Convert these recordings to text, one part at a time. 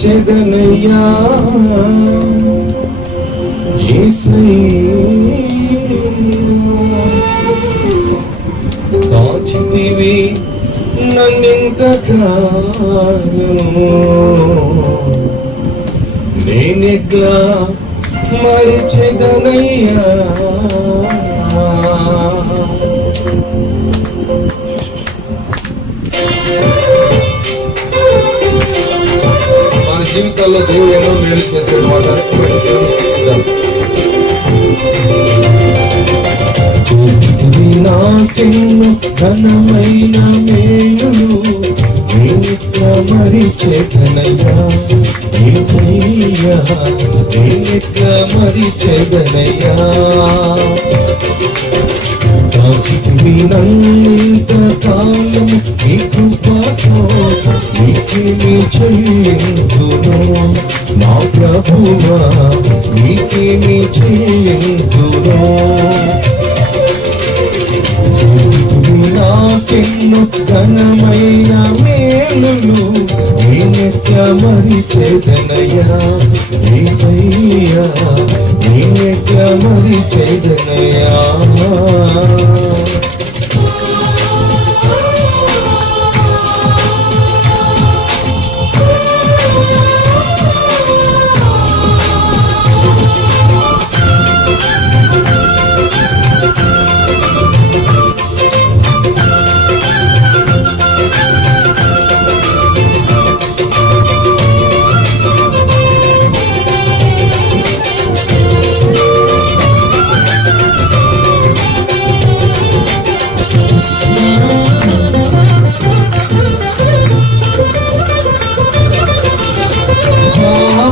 మరిచెదనయ్యా కాచితివి నన్నింతకాలము నేనెట్లా మరిచెదనయ్యా మన జీవితాల్లో దేవుడు ఎన్నో మేలు చేసే చూపితివి నాకెన్నో ఘనమైన మేలులు నేనెట్లా మరిచెదనయ్యా యేసయ్యా నేనెట్లా మరిచెదనయ్యా కాచితివి నన్నింత కాలం నీ కృపతో నీకేమి చెల్లిందును నా ప్రభువా నీకేమి చెల్లిందును చూపితివి నాకెన్నో ఘనమైన మేలులు నేనెట్లా మరిచెదనయ్యా యేసయ్యా నేనెట్లా మరిచెదనయ్యా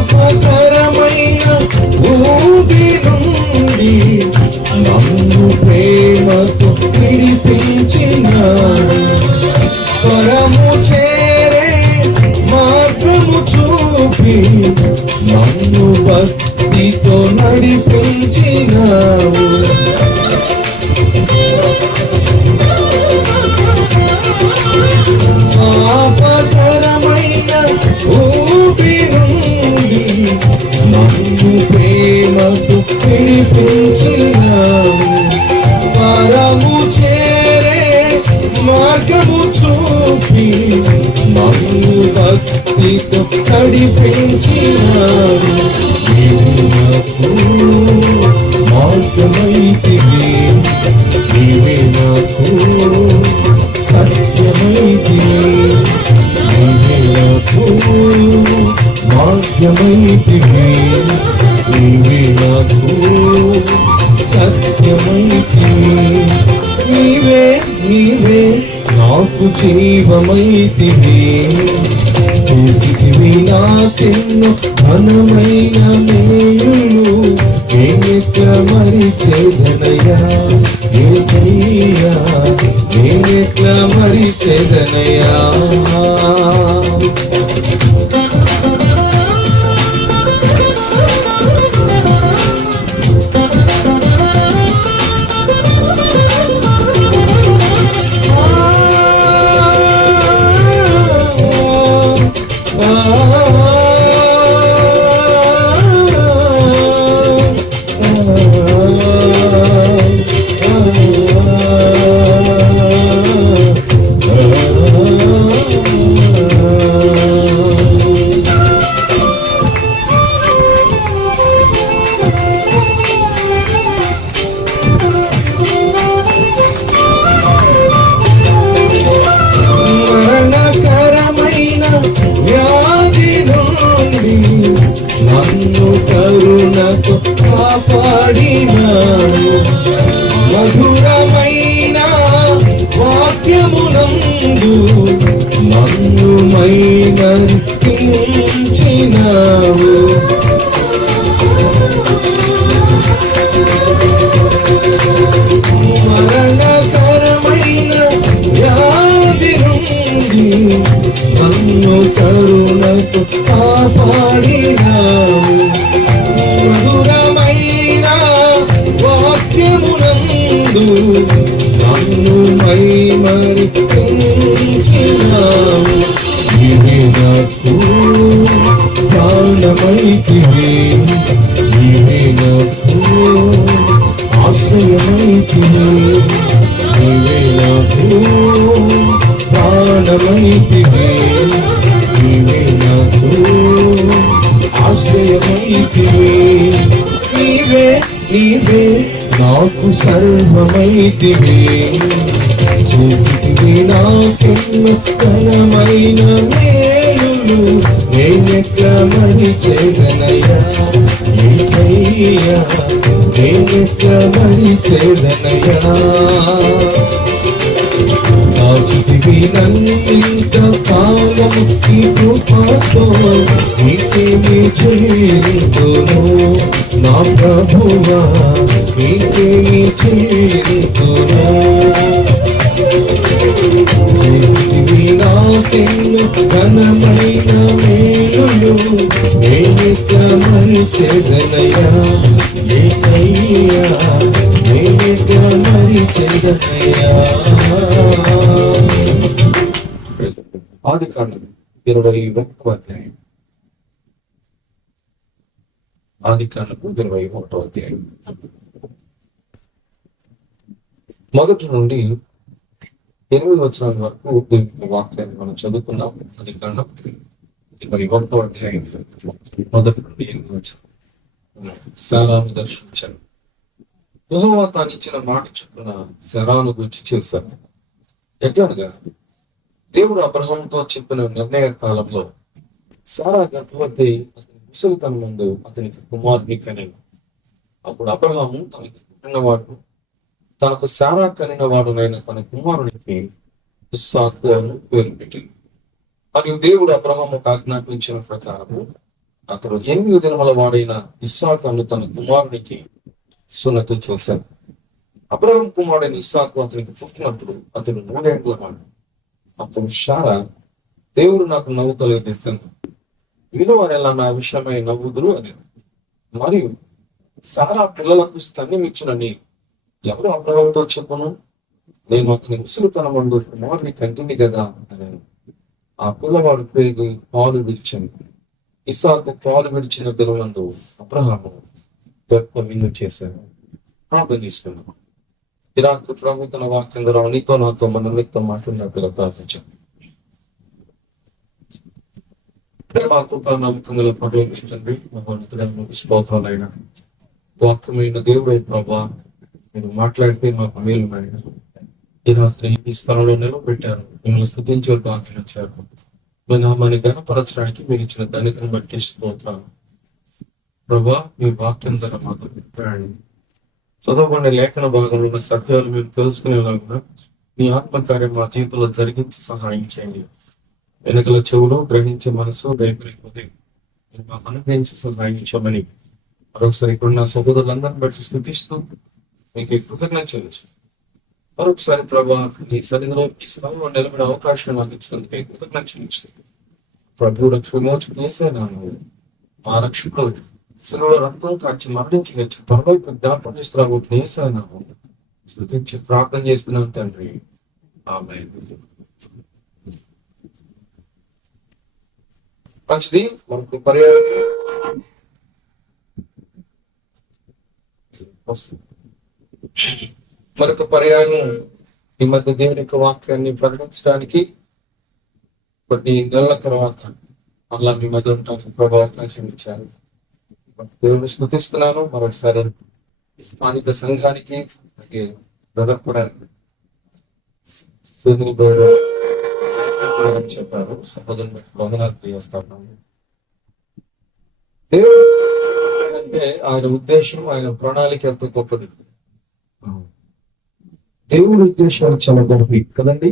పాపకరమైన ఊబి నుండి నన్ను ప్రేమతో విడిపించినాడు పరము చేరే మార్గము చూపి నన్ను భక్తితో నడిపించినావు పాపకరమైన ఊబి నన్ను ప్రేమతో విడిపించినావు పరము చేరే మార్గము చూపి నన్ను భక్తితో నడిపించినావు నీవు నాకు మార్గమైతివి నీవే నాకు సత్యమైతివి నీవే నాకు భాగ్యమైతివి నీవే నాకు సత్యమైతివి నీవే నీవే నాకు జీవమైతివి చేసితివి నాకెన్నో ఘనమైన మేలులు నేనెట్లా మరిచెదనయ్యా యేసయ్యా నేనెట్లా మరిచెదనయ్యా నన్ను కరుణతో కాపాడినాడు మధురమైన వాక్యమునందు నన్ను మైమరిపించినావు మరణకరమైన వ్యాధి నుండి నన్ను కరుణతో కాపాడినావు మధురమైన వాక్యమునందు నన్ను మైమరిపించినావు నీవే నాకు ప్రాణమైతివే, నీవే నాకు ఆశ్రయమైతివే, నీవే నాకు ప్రాణమైతివే, నీవే నాకు ఆశ్రయమైతివే, నీవే నీవే నాకు సర్వమైతివే, చేసితివి నాకెన్నో ఘనమైన మేలులు, నేనెట్లా మరిచెదనయ్యా యేసయ్యా, నేనెట్లా మరిచెదనయ్యా. దాచితివి నన్నింత కాలము ఈ కృపతో, నీకేమి చేయుదును నా ప్రభువా, నీకేమి చేయుదును. చేసితివి నాకెన్నో ఘనమైన మేలులు, నేనెట్లా మరిచెదనయ్యా యేసయ్యా, నేనెట్లా మరిచెదనయ్యా. ఆదికాండం 21వ అధ్యాయం. ఆదికాండం 21వ అధ్యాయం మొదటి నుండి 8 వచనాల వరకు దేవుని వాక్యాన్ని మనం చదువుకున్నాం. ఆదికాండం 21వ అధ్యాయం మొదటి నుండి 8 వచనం. శారాను దర్శించాను. యెహోవా తాను ఇచ్చిన మాట చొప్పున శారాను గురించి చేశాను. ఎట్లనగా దేవుడు అబ్రహాముతో చెప్పిన నిర్ణయ కాలంలో శారా గర్భవతి అతని ముసలితన ముందు అతనికి కుమారుని కనెను. అప్పుడు అబ్రహాము తనకు పుట్టినవాడు, తనకు శారా కనిన వాడునైన తన కుమారునికి ఇస్సాకు అని పేరు పెట్టింది. మరియు దేవుడు అబ్రహాముకు ఆజ్ఞాపించిన ప్రకారము అతడు 8 దినముల వాడైన ఇస్సాకును తన కుమారునికి సున్నతి చేశాడు. అబ్రహాము కుమారుడైన ఇస్సాకు అతనికి పుట్టినప్పుడు అతడు 3 ఏళ్ల వాడు. అప్పుడు శారా, దేవుడు నాకు నవ్వు కలిగిస్తాను, వినువారెలా నా విషయమై నవ్వుదురు అని. మరియు శారా పిల్లలకు స్తన్యమిచ్చునని ఎవరు అబ్రహాముతో చెప్పును? నేను అతని ముసలితన మందు కుమారుని కంటిని కదా అని. ఆ పిల్లవాడు పెరిగి పాలు విడిచాను. ఇస్సాకు పాలు విడిచిన దినమందు అబ్రహాము గొప్ప విందు చేశాను. ప్రార్థన తీసుకున్నాను. ఈ రాత్రి ప్రభు తన వాక్యం ద్వారా నీతో నాతో మన వ్యక్తం మాట్లాడినట్టుగా ప్రార్థించాను. ప్రేమ కృప నమ్మకముల పరలోక తండ్రి, మహోన్నతుడైన స్తోత్రాలైన వాక్యమైన దేవుడై ప్రభా, మీరు మాట్లాడితే మాకు మేలు నాయన. ఈ రాత్రి ఈ స్థలంలో నిలబెట్టారు, మిమ్మల్ని స్తుతించే వాక్యం ఇచ్చారు. మీ నామాన్ని ఘనపరచడానికి మీరు ఇచ్చిన ధన్యతను బట్టి స్తోత్రాలు ప్రభా. మీ వాక్యం ద్వారా మాతో చదవబడిన లేఖన భాగంలో ఉన్న సత్యాలు మేము తెలుసుకునేలాగా మీ ఆత్మకార్యం మా జీవితంలో జరిగించి సహాయం చేయండి. వెనకల చెవులు గ్రహించే మనసు రేపరిపోతే మాకు అనుగ్రహించి సహాయించమని మరొకసారి ఇప్పుడు నా సహోదరులందరిని బట్టి స్థుతిస్తూ మీకు కృతజ్ఞత చెల్లిస్తాను. మరొకసారి ప్రభా, నీ సన్నిధిలో ఈ స్థలంలో నిలబడే అవకాశం నాకు ఇచ్చినందుకే కృతజ్ఞత చెల్లిస్తాను. ప్రభు రక్షమోచకుడు యేసయ్యనామములో మా రక్షకుడు శిలువలో రక్తం కాచి మరణించి వచ్చి పరలోక జ్ఞాపకం చేస్తున్నాము. యేసయ్యనామములో స్తుతించి ప్రార్థన చేస్తున్నాం తండ్రి, ఆమేన్. మంచిది. మనకు మరొక పర్యాయం ఈ మధ్య దేవుని యొక్క వాక్యాన్ని ప్రకటించడానికి కొన్ని నెలల తర్వాత అలా మీ మధ్య ఉండడానికి ప్రభావ అవకాశం ఇచ్చారు. దేవుని స్మృతిస్తున్నాను. మరొకసారి స్థానిక సంఘానికి అలాగే బ్రదర్ కూడా చెప్పారు. సహోదరుని బట్టి వందనాలు తెలియజేస్తాను. దేవుడు అంటే ఆయన ఉద్దేశం, ఆయన ప్రణాళిక ఎంత గొప్పది. దేవుడి ఉద్దేశాలు చాలా గొప్పవి కదండి.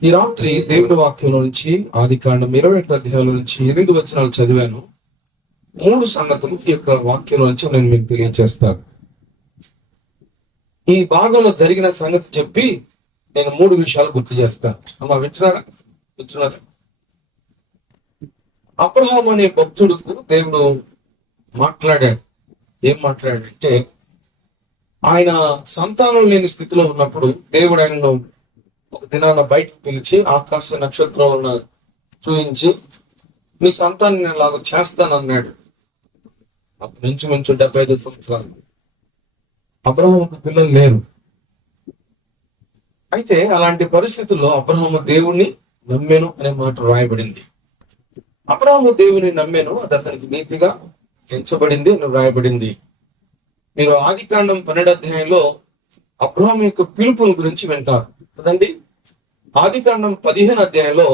ఈ రాత్రి దేవుడి వాక్యంలో నుంచి ఆదికాండం 21వ అధ్యాయం నుంచి 8 వచనాలు చదివాను. 3 సంగతులు ఈ యొక్క వాక్యంలో నుంచి నేను మీకు తెలియజేస్తాను. ఈ భాగంలో జరిగిన సంగతి చెప్పి నేను 3 విషయాలు గుర్తు చేస్తాను. అమ్మా వింటున్నారా? అబ్రహాము అనే భక్తుడుకు దేవుడు మాట్లాడాడు. ఏం మాట్లాడాడంటే, ఆయన సంతానం లేని స్థితిలో ఉన్నప్పుడు దేవుడు ఆయనను ఒక దినాన బయటకు పిలిచి ఆకాశ నక్షత్రాలను చూపించి నీ సంతాన్ని నేను లాగా చేస్తానన్నాడు. అప్పుడు నుంచి 75 సంవత్సరాలు అబ్రహాముకు పిల్లలు లేరు. అయితే అలాంటి పరిస్థితుల్లో అబ్రహాము దేవుణ్ణి నమ్మెను అనే మాట రాయబడింది. అబ్రహాము దేవుని నమ్మెను, అది అతనికి నీతిగా ఎంచబడింది అని రాయబడింది. మీరు ఆదికాండం 12వ అధ్యాయంలో అబ్రహాము యొక్క పిలుపుల గురించి వింటారు కదండి. ఆదికాండం 15వ అధ్యాయంలో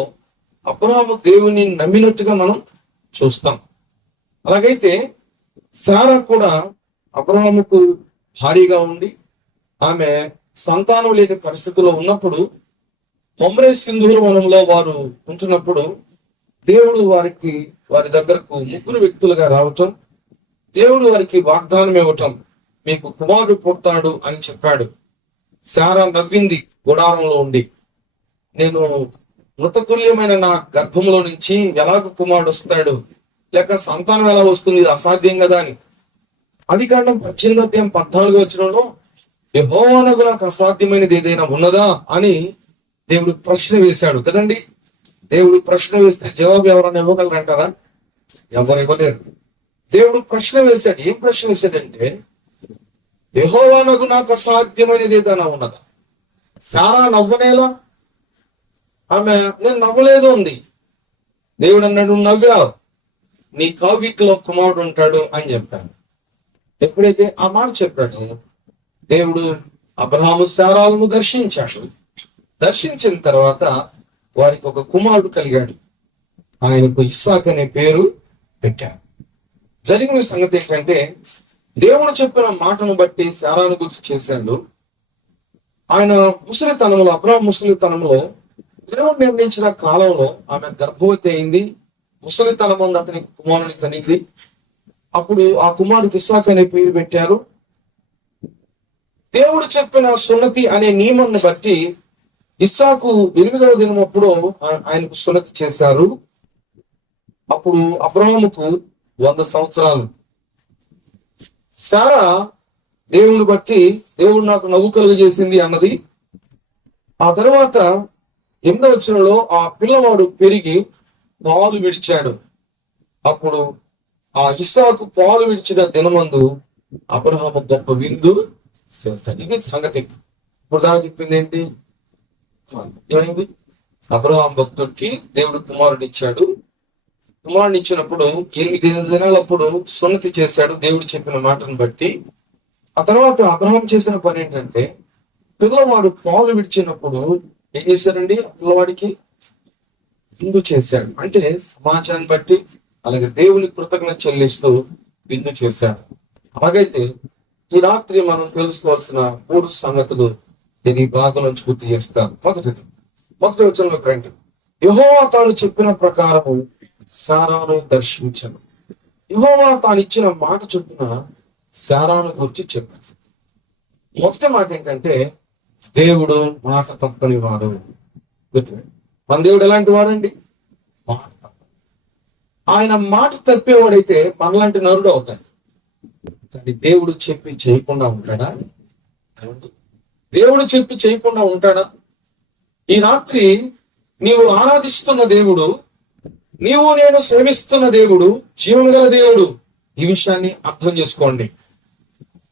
అబ్రహాము దేవుని నమ్మినట్టుగా మనం చూస్తాం. అలాగైతే శారా కూడా అబ్రహాముకు భారీగా ఉండి ఆమె సంతానం లేని పరిస్థితిలో ఉన్నప్పుడు మమ్రే సింధూర వనంలో వారు ఉంటున్నప్పుడు దేవుడు వారి దగ్గరకు 3 వ్యక్తులుగా రావటం, దేవుడు వారికి వాగ్దానం ఇవ్వటం, మీకు కుమారుడు పుడతాడు అని చెప్పాడు. శారా నవ్వింది గుడారంలో ఉండి, నేను మృతతుల్యమైన నా గర్భంలో నుంచి ఎలాగ కుమారుడు వస్తాడు, లేక సంతానం ఎలా వస్తుంది, ఇది అసాధ్యం కదా అని. ఆదికాండం 18వ అధ్యాయం 14వ వచనంలో యెహోవానకు నాకు అసాధ్యమైనది ఏదైనా ఉన్నదా అని దేవుడు ప్రశ్న వేశాడు కదండి. దేవుడు ప్రశ్న వేస్తే జవాబు ఎవరైనా ఇవ్వగలరంటారా? ఎవరు ఇవ్వలేరు. దేవుడు ప్రశ్న వేశాడు. ఏం ప్రశ్న వేశాడంటే, యెహోవానకు నాకు అసాధ్యమైనది ఏదైనా ఉన్నదా? శారా నవ్వనేలా? ఆమె నేను నవ్వలేదు ఉంది. దేవుడు అన్నాడు, నువ్వు నవ్వావు, నీ కౌగిట్లో కుమారుడు ఉంటాడు అని చెప్పాను. ఎప్పుడైతే ఆ మాట చెప్పాడు, దేవుడు అబ్రహాము శారాలను దర్శించాడు. దర్శించిన తర్వాత వారికి ఒక కుమారుడు కలిగాడు. ఆయనకు ఇస్సాక్ అనే పేరు పెట్టారు. జరిగిన సంగతి ఏంటంటే, దేవుడు చెప్పిన మాటను బట్టి శారాను గుర్తు చేశాడు. ఆయన ముసలితనంలో, అబ్రహాము ముసలితనంలో దేవుడు నిర్ణయించిన కాలంలో ఆమె గర్భవతి అయింది. ముసలితనం ఉంది, అతనికి కుమారుని కనింది. అప్పుడు ఆ కుమారుడికి ఇస్సాక్ అనే పేరు పెట్టారు. దేవుడు చెప్పిన సున్నతి అనే నియమాన్ని బట్టి ఇస్సాకు 8వ దినం అప్పుడు ఆయనకు సున్నతి చేశారు. అప్పుడు అబ్రహాముకు 100 సంవత్సరాలు. శారా దేవుని బట్టి దేవుడు నాకు నవ్వు కలుగజేసింది అన్నది. ఆ తర్వాత 8వ వచనంలో ఆ పిల్లవాడు పెరిగి పాలు విడిచాడు. అప్పుడు ఆ ఇస్సాకు పాలు విడిచిన దినమందు అబ్రహాము గొప్ప విందు చేస్తాడు. ఇది సంగతి. ఇప్పుడు దాకా చెప్పింది ఏంటి? ఏమైంది? అబ్రహాం భక్తుడికి దేవుడు కుమారుడు ఇచ్చాడు. కుమారుడు ఇచ్చినప్పుడు 8 దినాలప్పుడు సున్నతి చేశాడు దేవుడు చెప్పిన మాటను బట్టి. ఆ తర్వాత అబ్రహాం చేసిన పని ఏంటంటే, పిల్లవాడు పాలు విడిచినప్పుడు ఏం చేశారండి? ఆ పిల్లవాడికి విందు చేశాడు. అంటే సమాజాన్ని బట్టి, అలాగే దేవుని కృతజ్ఞత చెల్లిస్తూ విందు చేశాడు. అలాగైతే ఈ రాత్రి మనం తెలుసుకోవాల్సిన 3 సంగతులు నేను ఈ భాగం నుంచి గుర్తు చేస్తాను. మొదటి వచనంలోకి రండి. యెహోవా తాను చెప్పిన ప్రకారము శారాను దర్శించను. యెహోవా తాను ఇచ్చిన మాట చొప్పున శారాను గురించి చెప్పాను. మొదటి మాట ఏంటంటే, దేవుడు మాట తప్పని వాడు. మన దేవుడు ఎలాంటి వాడండి? మాట తప్ప. ఆయన మాట తప్పేవాడైతే మనలాంటి నరుడు అవుతాడు. కానీ దేవుడు చెప్పి చేయకుండా ఉంటాడా? దేవుడు చెప్పి చేయకుండా ఉంటాడా? ఈ రాత్రి నీవు ఆరాధిస్తున్న దేవుడు, నీవు నేను సేవిస్తున్న దేవుడు జీవము గల దేవుడు. ఈ విషయాన్ని అర్థం చేసుకోండి.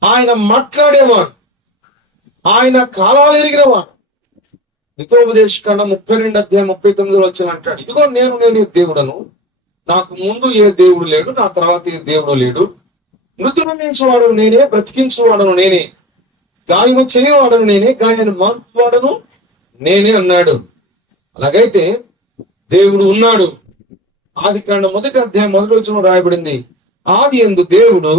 ఆయన మాట్లాడేవాడు, ఆయన కాలాలు ఎరిగినవాడు. హితోపదేశకాండం 32 అధ్యాయం 39 వచ్చిన అంటాడు, ఇదిగో నేను దేవుడను, నాకు ముందు ఏ దేవుడు లేడు, నా తర్వాత ఏ దేవుడు లేడు. మృతునించువాడు నేనే, బ్రతికించువాడను నేనే, గాయము చేయవాడను నేనే, గాయాన్ని మార్పువాడను నేనే అన్నాడు. అలాగైతే దేవుడు ఉన్నాడు. ఆదికాండం 1వ అధ్యాయం 1వ వచనం రాయబడింది, ఆది యందు దేవుడు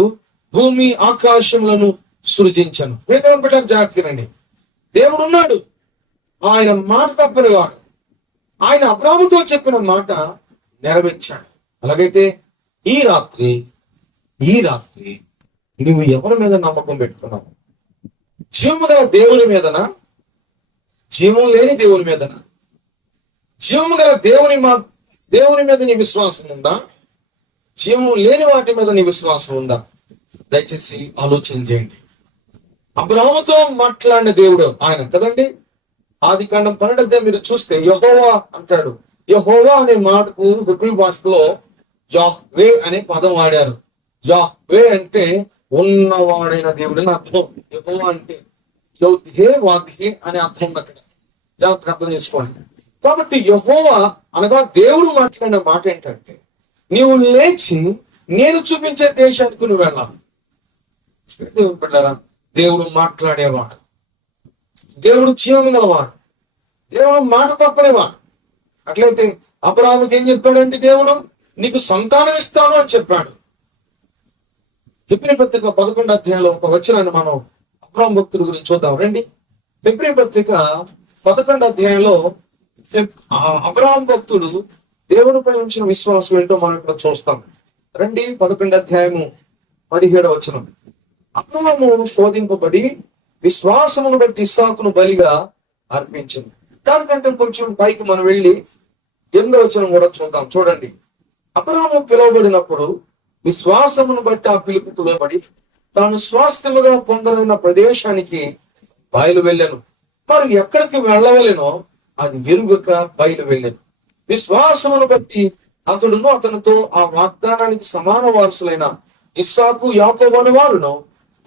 భూమి ఆకాశములను సృజించను. పేదలను పెట్టారు, జాగ్రత్తగానండి. దేవుడు ఉన్నాడు, ఆయన మాట తప్పని వాడు. ఆయన అబ్రాహాముతో చెప్పిన మాట నెరవేర్చాడు. అలాగైతే ఈ రాత్రి నువ్వు ఎవరి మీద నమ్మకం పెట్టుకున్నావు? జీవము గల దేవుని మీదనా, జీవం లేని దేవుని మీదనా? జీవము గల దేవుని మీద నీ విశ్వాసం ఉందా? జీవం లేని వాటి మీద నీ విశ్వాసం ఉందా? దయచేసి ఆలోచన చేయండి. అబ్రాహాముతో మాట్లాడిన దేవుడు ఆయన కదండి. ఆదికాండం 12 మీరు చూస్తే యెహోవా అంటాడు. యెహోవా అనే మాటకు హెబ్రీ భాషలో యాహ్వే అనే పదం వాడారు. యాహ్వే అంటే ఉన్నవాడైన దేవుడు అని అర్థం. యెహోవా అంటే యోధే వాధే అనే అర్థం ఉంది అక్కడ. జాగ్రత్తగా అర్థం చేసుకోండి. కాబట్టి యెహోవా అనగా దేవుడు మాట్లాడిన మాట ఏంటంటే, నీవు లేచి నేను చూపించే దేశానికి నువ్వు వెళ్ళాలి. దేవుడు పెట్టారా? దేవుడు మాట్లాడేవాడు, దేవుడు జీవం గలవాడు, దేవుడు మాట తప్పనేవాడు. అట్లయితే అబ్రాహాముకి ఏం చెప్పాడంటే, దేవుడు నీకు సంతానం ఇస్తాను అని చెప్పాడు. హెబ్రీ పత్రిక 11వ అధ్యాయంలో ఒక వచనాన్ని మనం అబ్రాహాం భక్తుల గురించి చూద్దాం రండి. హెబ్రీ పత్రిక 11వ అధ్యాయంలో అబ్రాహాం భక్తుడు దేవునిపై ఉంచిన విశ్వాసం ఏంటో మనం ఇక్కడ చూస్తాం. రండి 11వ అధ్యాయము 17వ వచనం. అబ్రాహాము శోధింపబడి విశ్వాసమును బట్టి ఇస్సాకును బలిగా అర్పించింది. దానికంటే కొంచెం పైకి మనం వెళ్ళి 8వ వచనం కూడా చూద్దాం. చూడండి, అబ్రాహాము పిలువబడినప్పుడు విశ్వాసమును బట్టి ఆ పిలుపుకు లోబడి తాను స్వాస్థ్యముగా పొందనున్న ప్రదేశానికి బయలు వెళ్ళాను. మరి ఎక్కడికి వెళ్ళవలెనో అది ఎరుగక బయలు వెళ్ళాను. విశ్వాసమును బట్టి అతడును అతనితో ఆ వాగ్దానానికి సమాన వారసులైన ఇస్సాకు యాకోబు అనే వారును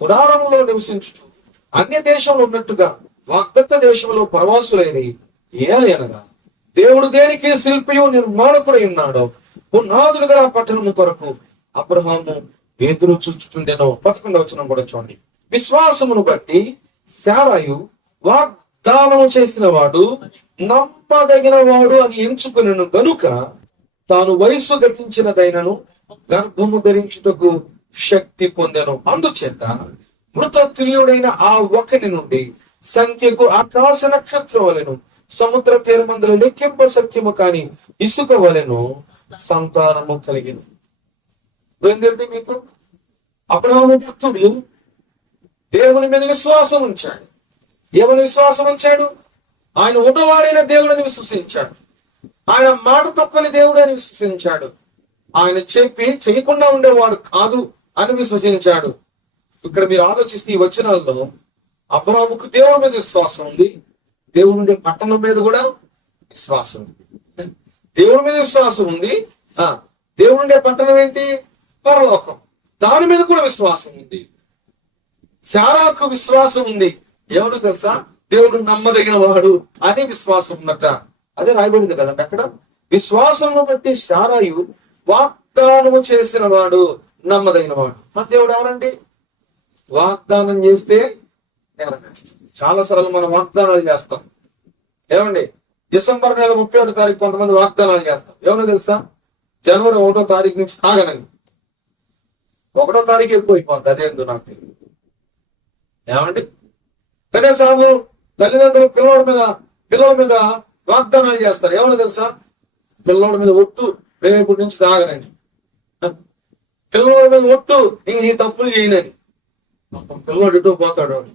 పురాణంలో నివసించుచు అన్య దేశంలో ఉన్నట్టుగా వాగ్దత్త దేశంలో ప్రవాసులైన ఏలయనగా దేవుడు దేనికి శిల్పియు నిర్మాణకుడై ఉన్నాడో పునాదులుగా ఆ పట్టణము కొరకు అబ్రహాము ఎదురు చూచుచుండెనో. 11వ వచనం కూడా చూడండి. విశ్వాసమును బట్టి శారాయు వాగ్దానము చేసిన వాడు నమ్మదగిన వాడు అని ఎంచుకునేను గనుక తాను వయస్సు గతించినదైనను గర్భము ధరించుటకు శక్తి పొందెను. అందుచేత మృత తుల్యుడైన ఆ ఒకని నుండి సంఖ్యకు ఆకాశ నక్షత్రం వలెను సముద్ర తీరమందుల లెక్కింప సఖ్యము కాని ఇసుక వలెను సంతానము కలిగిన. ఏంటంటే మీకు అబ్రహాము భక్తుడు దేవుని మీద విశ్వాసం ఉంచాడు. ఎవరి విశ్వాసం ఉంచాడు? ఆయన ఉన్నవాడైన దేవుడిని విశ్వసించాడు. ఆయన మాట తప్పని దేవుడు అని విశ్వసించాడు. ఆయన చెప్పి చేయకుండా ఉండేవాడు కాదు అని విశ్వసించాడు. ఇక్కడ మీరు ఆలోచిస్తే ఈ వచనాల్లో అబ్రాహాముకు దేవుడి మీద విశ్వాసం ఉంది, దేవుడు ఉండే పట్టణం మీద కూడా విశ్వాసం ఉంది. దేవుడి మీద విశ్వాసం ఉంది, దేవుడు ఉండే పట్టణం ఏంటి? పరలోకం. దాని మీద కూడా విశ్వాసం ఉంది. శారాకు విశ్వాసం ఉంది. ఎవరు తెలుసా? దేవుడు నమ్మదగిన వాడు అని విశ్వాసం ఉన్నట. అదే రాయబడింది కదండి అక్కడ. విశ్వాసమును బట్టి శారాయు వాగ్దానము చేసిన వాడు నమ్మదగిన వాడు. మన దేవుడు ఎవరండి? వాగ్దానం చేస్తే చాలా సార్లు మనం వాగ్దానాలు చేస్తాం. ఏమండి, డిసెంబర్ నెల 31వ తారీఖు కొంతమంది వాగ్దానాలు చేస్తాం. ఏమన్నా తెలుసా? జనవరి 1వ తారీఖు నుంచి తాగనండి. 1వ తారీఖు ఎక్కువైపోద్ది. అదేందో నాకు తెలియదు. ఏమండి, కనీసాము తల్లిదండ్రులు పిల్లల మీద వాగ్దానాలు చేస్తారు. ఏమన్నా తెలుసా? పిల్లోడి మీద ఒట్టు, రేపటి నుంచి తాగనండి. పిల్లోడి మీద ఒట్టు, ఇంక ఈ తప్పులు చేయనని. పిల్లోడు ఇటు పోతాడు అని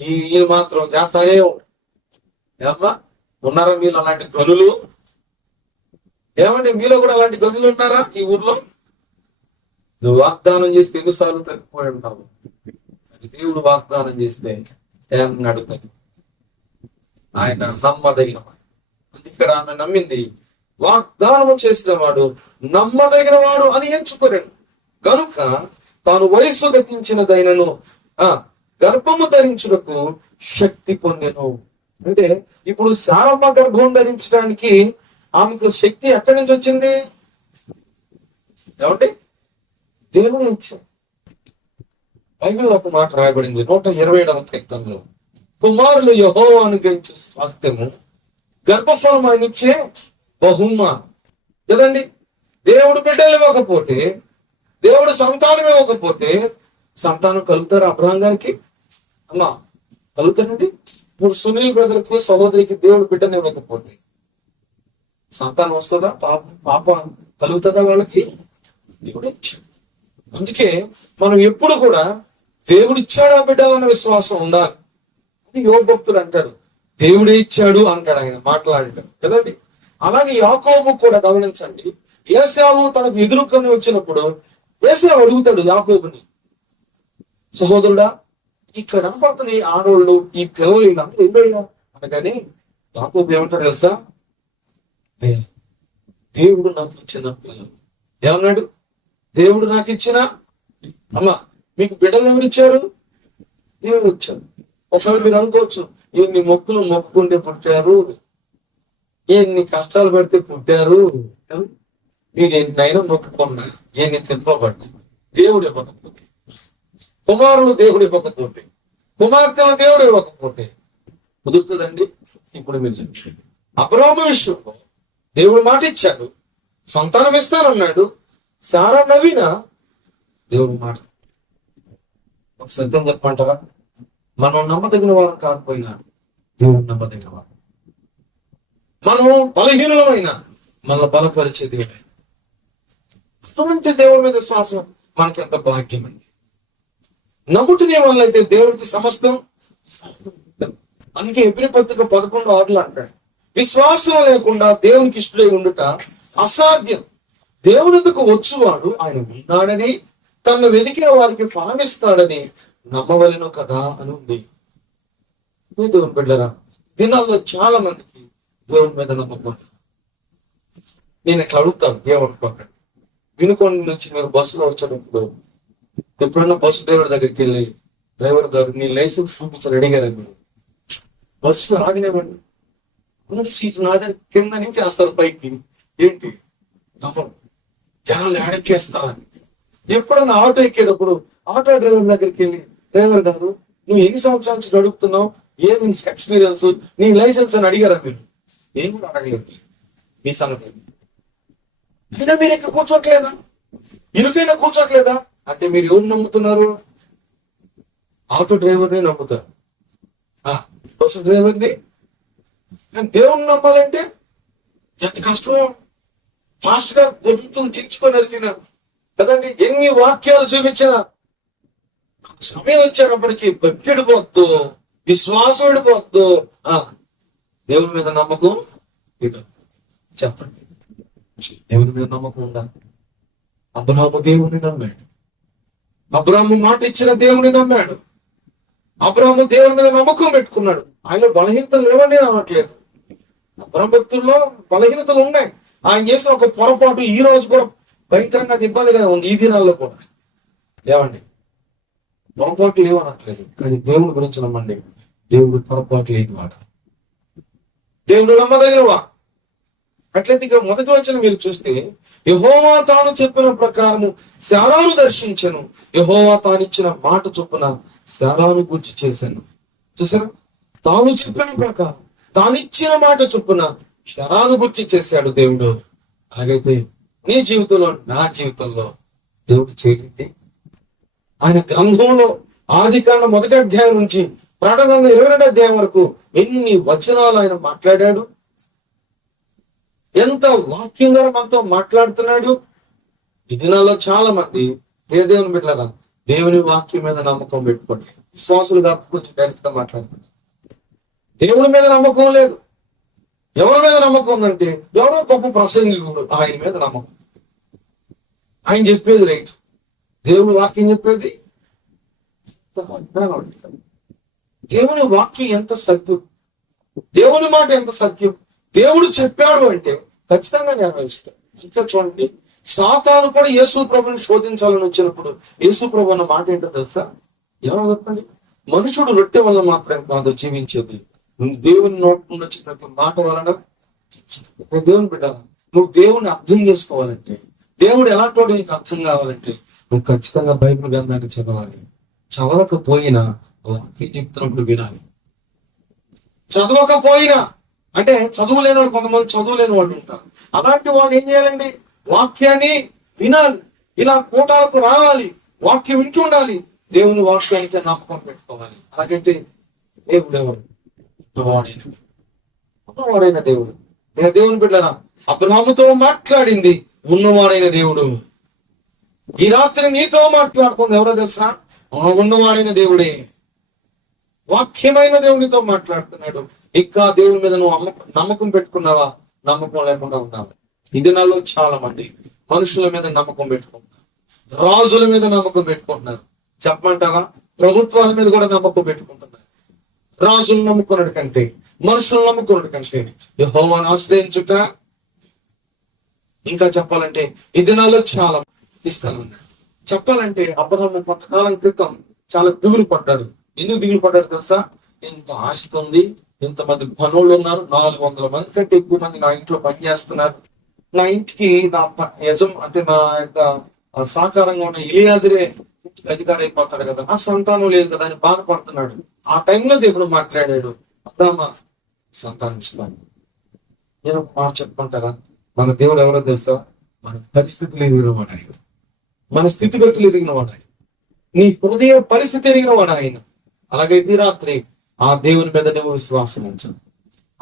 ఈ మాత్రం చేస్తానే ఉంటాడు. ఏమ్మా, ఉన్నారా మీరు అలాంటి గనులు? ఏమండి, మీలో కూడా అలాంటి గనులు ఉన్నారా ఈ ఊర్లో? నువ్వు వాగ్దానం చేస్తే ఎన్నిసార్లు తగ్గిపోయి ఉంటావు. దేవుడు వాగ్దానం చేస్తే అడుగుతాడు. ఆయన నమ్మదగిన వాడు. ఇక్కడ ఆమె నమ్మింది. వాగ్దానం చేసిన వాడు నమ్మదగిన వాడు అని ఎంచుకోలేడు కనుక తాను వయస్సు గతించినదైనను గర్భము ధరించుటకు శక్తి పొందెను. అంటే ఇప్పుడు శారమ్మ గర్భం ధరించడానికి ఆమెకు శక్తి ఎక్కడి నుంచి వచ్చింది? ఏమంటే దేవుడు ఇచ్చాడు. బైబిల్లో ఒక మాట రాయబడింది 127వ కీర్తనలో, కుమారులు యెహోవాను గ్రహించు స్వాస్థ్యము, గర్భఫలం ఆయన ఇచ్చే బహుమానం కదండి. దేవుడు బిడ్డలు ఇవ్వకపోతే, దేవుడు సంతానం ఇవ్వకపోతే సంతానం కలుగుతారు అబ్రహాం గారికి? అమ్మా కలుగుతారండి. ఇప్పుడు సునీల్ బ్రదర్కు సహోదరికి దేవుడు బిడ్డను ఇవ్వకపోతే సంతానం వస్తుందా? పాప కలుగుతుందా వాళ్ళకి? దేవుడు ఇచ్చాడు. అందుకే మనం ఎప్పుడు కూడా దేవుడు ఇచ్చాడు ఆ బిడ్డలన్న విశ్వాసం ఉండాలి. అది యోగ భక్తులు అంటారు, దేవుడే ఇచ్చాడు అంటాడు ఆయన మాట్లాడటం కదండి. అలాగే యాకోబు కూడా గమనించండి. ఏశావు తనకు ఎదురుకొని వచ్చినప్పుడు ఏశావు అడుగుతాడు యాకోబుని, సహోదరుడా ఇక్కడ కనపడుతున్న ఈ ఆడోళ్ళు, ఈ పిల్లలు వీళ్ళందరూ వెళ్ళాయా అనగానే యాకోబు ఏమంటాడు తెలుసా? దేవుడు నాకు ఇచ్చిన పిల్లలు, ఏమన్నాడు? దేవుడు నాకు ఇచ్చిన అమ్మా, మీకు బిడ్డలు ఎవరిచ్చారు? దేవుడు ఇచ్చాడు. ఒకవేళ మీరు అనుకోవచ్చు, ఎన్ని మొక్కులు మొక్కుకుంటే పుట్టారు, ఎన్ని కష్టాలు పడితే పుట్టారు, మీరు ఎన్నైనా మొక్కుకున్నా, ఎన్ని తిప్పబడ్డా, దేవుడు ఇవ్వకపోతే, కుమారులు దేవుడు ఇవ్వకపోతే, కుమార్తెలు దేవుడు ఇవ్వకపోతే కుదురుతుందండి? ఇప్పుడు మీరు చెప్పండి. అబ్రాహాము విషయంలో దేవుడు మాట ఇచ్చాడు, సంతానం ఇస్తానన్నాడు. సారా నవీన దేవుడు మాట. ఒక సత్యం చెప్పమంటారా? మనం నమ్మదగిన వారం కాకపోయినా దేవుడు నమ్మదగిన వారు. మనం బలహీనులమైన మన బలపరిచే దేవుడు. అటువంటి దేవుడి మీద విశ్వాసం మనకి ఎంత భాగ్యం అండి. నమ్ముకునే వాళ్ళైతే దేవుడికి సమస్తం. అందుకే ఎబ్రీ పత్రిక 11:6 అంటాడు, విశ్వాసం లేకుండా దేవునికి ఇష్టడై ఉండుట అసాధ్యం. దేవునికు వచ్చువాడు ఆయన ఉన్నాడని, తను వెతికిన వారికి ఫలమిస్తాడని నమ్మవలెను కదా అని ఉంది. దేవుని బిడ్డరా, దినాల్లో చాలా మందికి దేవుని మీద నమ్మకం. నేను ఇట్లా అడుగుతాను, ఏమనుకోకండి. వినుకొండ నుంచి మీరు బస్సులో వచ్చేటప్పుడు ఎప్పుడన్నా బస్సు డ్రైవర్ దగ్గరికి వెళ్ళి, డ్రైవర్ గారు నీ లైసెన్స్ చూపించారు అడిగారండి, బస్సు ఆగినవ్వండి, సీటు నాదే, కింద నుంచి వేస్తారు పైకి. ఏంటి నమ్మం, జనాలు ఎడెక్కేస్తారని. ఎప్పుడన్నా ఆటో ఎక్కేటప్పుడు ఆటో డ్రైవర్ దగ్గరికి వెళ్ళి, డ్రైవర్ గారు నువ్వు ఎన్ని సంవత్సరాల నుంచి నడుపుతున్నావు, ఏది నీ ఎక్స్పీరియన్స్, నీ లైసెన్స్ అని అడిగారా మీరు? ఏం కూడా అడగలేదు. మీ సంగతి అయినా మీరు ఎక్కడ కూర్చోట్లేదా, ఇరుకైనా కూర్చోట్లేదా అంటే మీరు ఎవరు నమ్ముతున్నారు? ఆటో డ్రైవర్ని నమ్ముతారు, బస్సు డ్రైవర్ని. కానీ దేవుణ్ణి నమ్మాలంటే ఎంత కష్టమో. ఫాస్ట్ గా గొంతు చిచ్చుకొని అరిచిన కదండి, ఎన్ని వాక్యాలు చూపించిన సమయం వచ్చేటప్పటికి భక్తి విడిపోద్దు, విశ్వాసం విడిపోద్దు, దేవుని మీద నమ్మకం చెప్పండి. దేవుని మీద నమ్మకం ఉందా? అబ్రాహాము దేవుని నమ్మాడు, అబ్రాహాము మాట ఇచ్చిన దేవుని నమ్మాడు, అబ్రాహాము దేవుని మీద నమ్మకం పెట్టుకున్నాడు. ఆయన బలహీనతలు లేవని అనట్లేదు, అబ్రాహాము భక్తుల్లో బలహీనతలు ఉన్నాయి. ఆయన చేసిన ఒక పొరపాటు ఈ రోజు కూడా భయంకరంగా ఇబ్బందిగా ఉంది, ఈ దినాల్లో కూడా. ఏమండి, పొరపాట్లు లేవనట్లేదు, కానీ దేవుడి గురించి నమ్మండి. దేవుడు పొరపాటు లేని వాడు, దేవుడు నమ్మదగినవా. అట్లయితే ఇక మొదటి వచనం మీరు చూస్తే, యెహోవా తాను చెప్పిన ప్రకారము శారాను దర్శించను, యెహోవా తానిచ్చిన మాట చొప్పున శారాను గూర్చి చేశాను. చూసారా, తాను చెప్పిన ప్రకారం తానిచ్చిన మాట చొప్పున శారాను గూర్చి చేశాడు దేవుడు. అలాగైతే నీ జీవితంలో, నా జీవితంలో దేవుడు చేయండి. ఆయన గ్రంథంలో ఆదికాండం 1వ అధ్యాయం నుంచి ప్రకటన 22వ అధ్యాయం వరకు ఎన్ని వచనాలు ఆయన మాట్లాడాడు, ఎంత వాక్యం ద్వారా మనతో మాట్లాడుతున్నాడు. ఈ దినాల్లో చాలా మంది దేవుని బిడ్డలారా దేవుని వాక్యం మీద నమ్మకం పెట్టుకోండి. విశ్వాసులుగా కొంచెం డైరెక్ట్ గా మాట్లాడుతున్నారు. దేవుని మీద నమ్మకం లేదు. ఎవరి మీద నమ్మకం ఉందంటే, ఎవరో గొప్ప ప్రసంగికుడు, ఆయన మీద నమ్మకం. ఆయన చెప్పేది రైట్, దేవుని వాక్యం చెప్పేది. దేవుని వాక్యం ఎంత సత్యం, దేవుని మాట ఎంత సత్యం. దేవుడు చెప్పాడు అంటే ఖచ్చితంగా నెరవేరుస్తాడు. ఇంకా చూడండి, సాతాను కూడా యేసు ప్రభుని శోధించాలని వచ్చినప్పుడు యేసు ప్రభు అన్న మాట ఏంటో తెలుసా? ఎవరో చెప్పండి, మనుషుడు రొట్టె వల్ల మాత్రం కాదు జీవించేది, దేవుని నోటి నుంచి వచ్చి ప్రతి మాట వలన. దేవుని బిడ్డ, నువ్వు దేవుని అర్థం చేసుకోవాలంటే, దేవుడు ఎలాంటి నీకు అర్థం కావాలంటే, నువ్వు ఖచ్చితంగా బైబిల్ గ్రంథాన్ని చదవాలి. చదవకపోయినా వాక్యం చెప్తున్నప్పుడు వినాలి. చదవకపోయినా అంటే చదువు లేని వాళ్ళు, కొంతమంది చదువు లేని వాళ్ళు ఉంటారు. అలాంటి వాళ్ళు ఏం చేయాలండి? వాక్యాన్ని వినాలి, ఇలా కూటాలకు రావాలి, వాక్యం వింటూ ఉండాలి, దేవుని వాక్యానికి నమ్మకం పెట్టుకోవాలి. అలాగైతే దేవుడు ఎవరు? ఉన్నవాడైన దేవుడు. ఇక దేవుని బిడ్డలారా, అబ్రాహాముతో మాట్లాడింది ఉన్నవాడైన దేవుడు. ఈ రాత్రి నీతో మాట్లాడుతుంది ఎవరో తెలుసా? ఉన్నవాడైన దేవుడే, వాక్యమైన దేవునితో మాట్లాడుతున్నాడు. ఇంకా దేవుని మీద నువ్వు నమ్మకం పెట్టుకున్నావా? నమ్మకం లేకుండా ఉన్నావా? ఈ దినాల్లో చాలా మంది మనుషుల మీద నమ్మకం పెట్టుకుంటున్నారు, రాజుల మీద నమ్మకం పెట్టుకుంటున్నారు. చెప్పమంటావా? ప్రభుత్వాల మీద కూడా నమ్మకం పెట్టుకుంటున్నారు. రాజులు నమ్ముకున్నది కంటే, మనుషులు నమ్ముకున్నది కంటే యెహోవాను ఆశ్రయించుట ఇంకా చెప్పాలంటే ఈ దినాల్లో చాలా ఇస్తానన్నాడు. చెప్పాలంటే అబ్రహాము కొంతకాలం క్రితం చాలా దిగులు పడ్డాడు. ఎందుకు దిగులు పడ్డాడు తెలుసా? ఇంత ఆస్తి ఉంది, ఇంతమంది పనులు ఉన్నారు, 400 మంది కంటే ఎక్కువ మంది నా ఇంట్లో పనిచేస్తున్నారు, నా ఇంటికి నా అంటే నా యొక్క సహకారంగా ఉన్న ఇలియాజరే ఇంటికి అధికారి అయిపోతాడు కదా, నా సంతానం లేదు కదా అని బాధపడుతున్నాడు. ఆ టైంలో దేవుడు మాట్లాడాడు, అబ్రాహ్మ సంతానం ఇస్తాను. నేను ఒక మాట చెప్పుకుంటారా, మన దేవుడు ఎవరో తెలుసా? మన పరిస్థితులు ఎరిగిన వాడు ఆయన, మన స్థితిగతులు ఎరిగిన వాడు ఆయన, నీ హృదయ పరిస్థితి ఎరిగిన వాడు ఆయన. అలాగైతే రాత్రి ఆ దేవుని మీద నువ్వు విశ్వాసం ఉంచాను.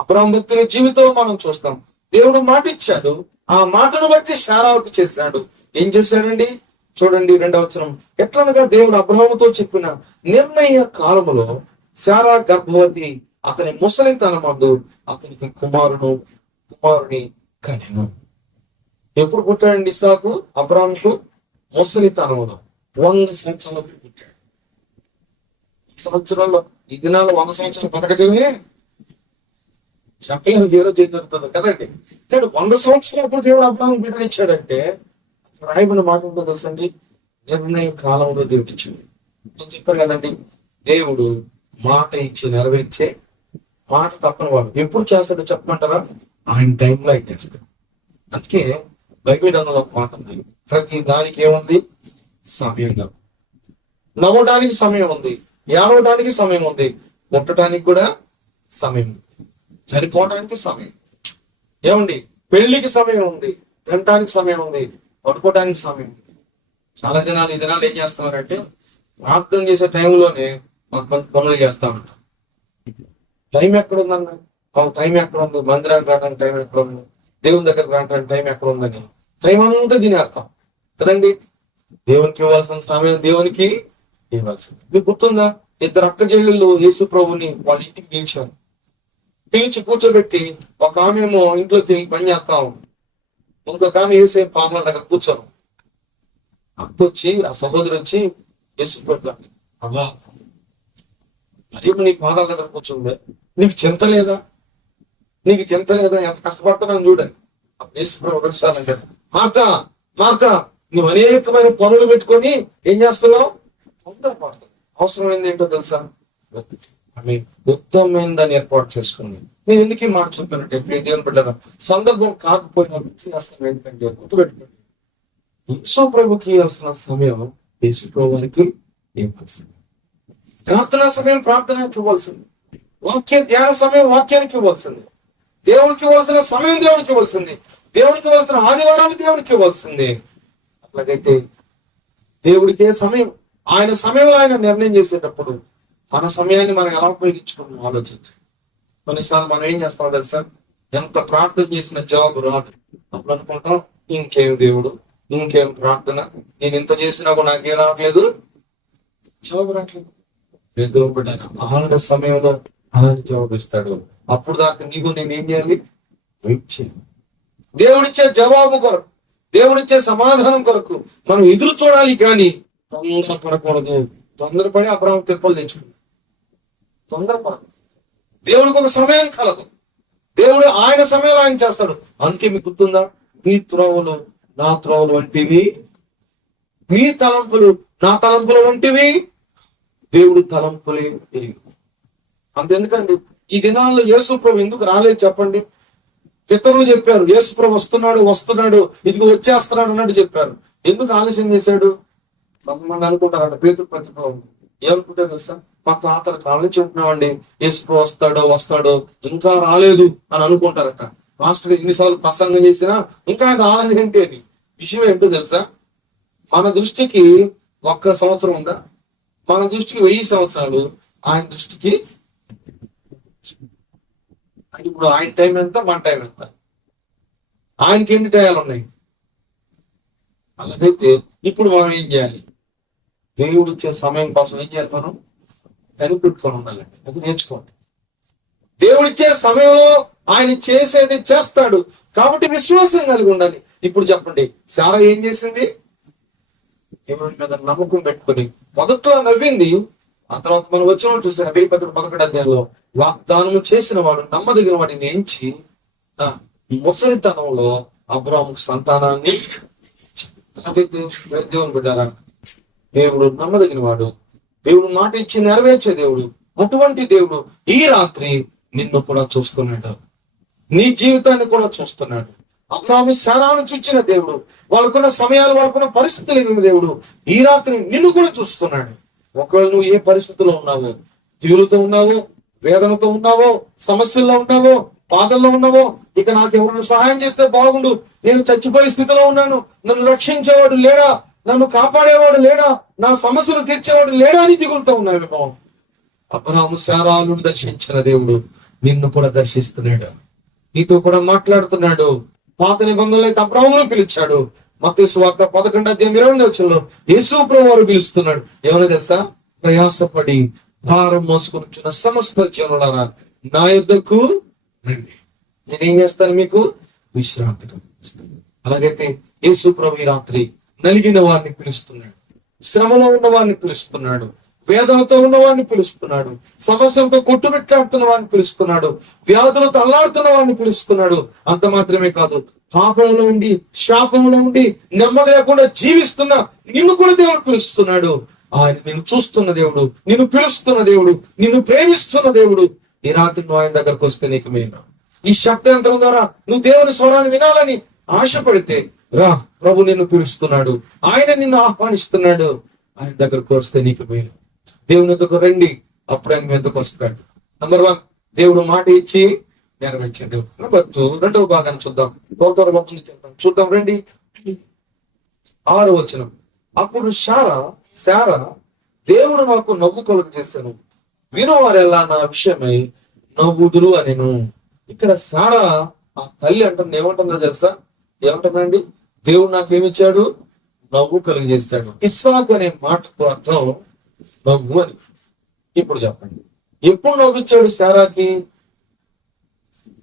అబ్రాహ్మ భక్తుని జీవితంలో మనం చూస్తాం, దేవుడు మాట ఇచ్చాడు, ఆ మాటను బట్టి శారాకు చేశాడు. ఏం చేశాడండి? చూడండి 2వ వచనం. ఎట్లనగా దేవుడు అబ్రహాముతో చెప్పిన నిర్ణయ కాలములో శారా గర్భవతి అతని ముసలితనమందు అతనికి కుమారుని కనెను. ఎప్పుడు పుట్టాడండి ఇస్సాకు? అబ్రహాముకు ముసలితనములో 100 సంవత్సరాలు పుట్టాడు. ఈ సంవత్సరంలో ఈ దినాల్లో 100 సంవత్సరాలు బతకటమే చెప్పలేము, ఏ రోజు ఏం జరుగుతుందో కదండి. కానీ 100 సంవత్సరాలు దేవుడు అబ్రహాం బిడ్డనిచ్చాడంటే రాయబడిన మాట ఉందో తెలుసండి, నిర్ణయ కాలంలో దేవుడు ఇచ్చాడు. నేను చెప్పాను కదండి, దేవుడు మాట ఇచ్చి నెరవేర్చే మాట తప్పని వాడు. ఎప్పుడు చేస్తాడో చెప్పమంటారా? ఆయన టైంలో ఆయన చేస్తాడు. అందుకే బైబిల్ అందులో ఒక మాట ఉంది, ప్రతి దానికి ఏముంది? సమయంలో. నవ్వడానికి సమయం ఉంది, ఏడవడానికి సమయం ఉంది, పుట్టడానికి కూడా సమయం ఉంది, చనిపోవడానికి సమయం. ఏముంది? పెళ్లికి సమయం ఉంది, తినటానికి సమయం ఉంది, పడుకోవడానికి సమయం ఉంది. చాలా దినాలు ఈ దినాలు ఏం చేస్తున్నారంటే ప్రార్థన చేసే టైంలోనే కొంత పనులు చేస్తా ఉంటారు. టైం ఎక్కడ ఉందన్న? టైం ఎక్కడ ఉంది? మందిరానికి రావడానికి టైం ఎక్కడ ఉంది? దేవుని దగ్గరకు రావడానికి టైం ఎక్కడ ఉందని టైం అంతా తినేస్తాం కదండి. దేవునికి ఇవ్వాల్సిన సమయం దేవునికి ఇవ్వాల్సింది. మీకు గుర్తుందా? 2 అక్క చెల్లెళ్ళు యేసు ప్రభుని వాళ్ళ ఇంటికి పిలిచి కూర్చోబెట్టి, ఒక ఆమె ఏమో ఇంట్లోకి తిరిగి పని చేస్తాం, ఇంకొక ఆమె వేసే పాదాల దగ్గర కూర్చోను. అక్కొచ్చి ఆ సహోదరు వచ్చి యేసు ప్రభు, అబ్బా మరి నీ పాదాల దగ్గర కూర్చుందే, నీకు చింత లేదా? నీకు చింత లేదా? ఎంత కష్టపడుతున్నాను చూడండి. యేసు ప్రభు ఒకసారి మార్తా నువ్వు అనేకమైన పనులు పెట్టుకొని ఏం చేస్తున్నావు? తొందరపడుతున్నావు. అవసరమైంది ఏంటో తెలుసా? ఆమె ఉత్తమమైన దాన్ని ఏర్పాటు చేసుకుంది. నేను ఎందుకు ఈ మాట చెప్పానంటే, దేవుని బిడ్డలారా, సందర్భం కాకపోయినా చేస్తాను. ఎందుకంటే గుర్తుపెట్టుకోండి, యేసు ప్రభుకి ఇవ్వాల్సిన సమయం యేసు ప్రభు వారికి ఇవ్వాల్సింది. ప్రార్థనా సమయం ప్రార్థనకి ఇవ్వాల్సింది, ధ్యాన సమయం వాక్యానికి ఇవ్వాల్సింది, దేవునికి ఇవ్వాల్సిన సమయం దేవునికి ఇవ్వాల్సింది, దేవునికి ఇవ్వాల్సిన ఆదివారానికి దేవునికి ఇవ్వాల్సింది. అట్లాగైతే దేవుడికే సమయం, ఆయన సమయంలో ఆయన నిర్ణయం చేసేటప్పుడు మన సమయాన్ని మనం ఎలా ఉపయోగించుకున్నాం ఆలోచించాలి. కొన్నిసార్లు మనం ఏం చేస్తాం తెలుసా? ఎంత ప్రార్థన చేసిన జవాబు రాదు. అప్పుడు అనుకుంటాం, ఇంకేం దేవుడు, ఇంకేం ప్రార్థన, నేను ఇంత చేసినా కూడా నాకేం రావట్లేదు, జవాబు రావట్లేదు. ఏదో బిడ్డ ఆయన సమయంలో ఆయన జవాబు ఇస్తాడు. అప్పుడు దాకా నీకు నేను ఏం చేయాలి? వెయిట్ చేయాలి. దేవుడిచ్చే జవాబు కొరకు, దేవుడిచ్చే సమాధానం కొరకు మనం ఎదురు చూడాలి. కానీ తొందరపడకూడదు. తొందరపడి అబ్రహాము తిప్పలు తెచ్చుకుంది. తొందరపడదు. దేవుడికి ఒక సమయం కలదు. దేవుడు ఆయన సమయంలో ఆయన చేస్తాడు. అందుకే మీకు గుర్తుందా? మీ త్రోవలు నా త్రోవలు వంటివి, మీ తలంపులు నా తలంపులు వంటివి, దేవుడు తలంపులే తిరిగి. అంతెందుకండి ఈ దినాల్లో యేసు ప్రభు ఎందుకు రాలేదు చెప్పండి? పితరులు చెప్పారు, యేసు ప్రభు వస్తున్నాడు ఇదిగో వచ్చేస్తున్నాడు అన్నట్టు చెప్పారు. ఎందుకు ఆలస్యం చేశాడు? కొంతమంది అనుకుంటారంట, పేతురు పత్రికలో ఉంది, ఏమనుకుంటారు తెలుసా? మా తాతల కాలం నుంచి ఉంటున్నామండి, యేసు ప్రభు వస్తాడో ఇంకా రాలేదు అని అనుకుంటారట. మాస్టర్ ఎన్నిసార్లు ప్రసంగం చేసినా ఇంకా ఆయన రాలేదు అంటే విషయం ఏంటో తెలుసా? మన దృష్టికి 1 సంవత్సరం ఉందా? మన దృష్టికి 1000 సంవత్సరాలు, ఆయన దృష్టికి అంటే ఇప్పుడు ఆయన టైం ఎంత, మన టైం ఎంత? ఆయనకి ఎన్ని టయాలు ఉన్నాయి? అలాగైతే ఇప్పుడు మనం ఏం చేయాలి? దేవుడు ఇచ్చే సమయం కోసం ఏం చేయాలి? మనం కనిపెట్టుకొని ఉండాలండి. అది నేర్చుకోండి. దేవుడిచ్చే సమయంలో ఆయన చేసేది చేస్తాడు కాబట్టి విశ్వాసం కలిగి ఉండాలి. ఇప్పుడు చెప్పండి, శారా ఏం చేసింది? దేవుడి మీద నమ్మకం పెట్టుకొని మొదట్లో నవ్వింది. ఆ తర్వాత మనం వచ్చిన చూసిన 11 అధ్యాయంలో వాగ్దానం చేసిన వాడు నమ్మదగిన వాడిని ఎంచి ముసలితనంలో అబ్రాహాముకు సంతానాన్ని. అలాగైతే దేవుని బిడ్డారా, దేవుడు నమ్మదగిన వాడు, దేవుడు మాట ఇచ్చి నెరవేర్చే దేవుడు. అటువంటి దేవుడు ఈ రాత్రి నిన్ను కూడా చూస్తున్నాడు, నీ జీవితాన్ని కూడా చూస్తున్నాడు. అబ్రాహాము శారాను చూచిన దేవుడు, వాళ్ళకున్న సమయాలు, వాళ్ళకున్న పరిస్థితులు ఇవ్వని దేవుడు ఈ రాత్రి నిన్ను కూడా చూస్తున్నాడు. ఒకవేళ నువ్వు ఏ పరిస్థితిలో ఉన్నావో, దిగులుతో ఉన్నావో, వేదనతో ఉన్నావో, సమస్యల్లో ఉన్నావో, బాధల్లో ఉన్నావో, ఇక నాకు ఎవరైనా సహాయం చేస్తే బాగుండు, నేను చచ్చిపోయే స్థితిలో ఉన్నాను, నన్ను రక్షించేవాడు లేడా, నన్ను కాపాడేవాడు లేడా, నా సమస్యలు తీర్చేవాడు లేడా అని దిగులుతో ఉన్నావేమో. అబ్రాహాము శారాలను దర్శించిన దేవుడు నిన్ను కూడా దర్శిస్తున్నాడు, నీతో కూడా మాట్లాడుతున్నాడు. పాత నిబంధనలు అయితే అబ్రాహామును పిలిచాడు. మత్తయి సువార్త 11:28 యేసు ప్రభువు వారు పిలుస్తున్నాడు. ఏమన్నా తెలుసా? ప్రయాసపడి భారం మోసుకొని సమస్త జనులారా నా యొద్దకు రండి, నేనేం చేస్తాను, మీకు విశ్రాంతి కలిగిస్తాను. అలాగైతే యేసు ప్రభు ఈ రాత్రి నలిగిన వారిని పిలుస్తున్నాడు, శ్రమలో ఉన్న వారిని పిలుస్తున్నాడు, వేదనతో ఉన్న వారిని పిలుస్తున్నాడు, సమస్యలతో కొట్టుమిట్లాడుతున్న వారిని పిలుస్తున్నాడు, వ్యాధులతో అల్లాడుతున్న వారిని పిలుస్తున్నాడు. అంత మాత్రమే కాదు, పాపంలో ఉండి, శాపంలో ఉండి, నెమ్మది లేకుండా జీవిస్తున్న నిన్ను కూడా దేవుడు పిలుస్తున్నాడు. ఆయన నిన్ను చూస్తున్న దేవుడు, నిన్ను పిలుస్తున్న దేవుడు, నిన్ను ప్రేమిస్తున్న దేవుడు. ఈ రాత్రి నువ్వు ఆయన దగ్గరకు వస్తే నీకు మేలు. ఈ శబ్దంతరం ద్వారా నువ్వు దేవుని స్వరాన్ని వినాలని ఆశపడితే రా, ప్రభు నిన్ను పిలుస్తున్నాడు, ఆయన నిన్ను ఆహ్వానిస్తున్నాడు. ఆయన దగ్గరకు వస్తే నీకు మేలు. దేవుని ఎందుకు రండి, అప్పుడు ఆయన ఎందుకు వస్తాడు. నంబర్ 1, దేవుడు మాట ఇచ్చి నెరవేర్చే దేవుడు. నంబర్ 2, రెండవ భాగాన్ని చూద్దాం. చూద్దాం రండి. 6వ వచనం. అప్పుడు శారా దేవుడు నాకు నవ్వు కలుగ చేశాను, వినువారెల్లా నా విషయమై నవ్వుదురు అనెను. ఇక్కడ శారా ఆ తల్లి అంటుంది, ఏమంటుందో తెలుసా? ఏమంటుందండి? దేవుడు నాకేమిచ్చాడు? నవ్వు కలుగజేశాడు. ఇస్సాకు అనే మాటకు అర్థం నవ్వు అని. ఇప్పుడు చెప్పండి, ఎప్పుడు నవ్విచ్చాడు శారాకి?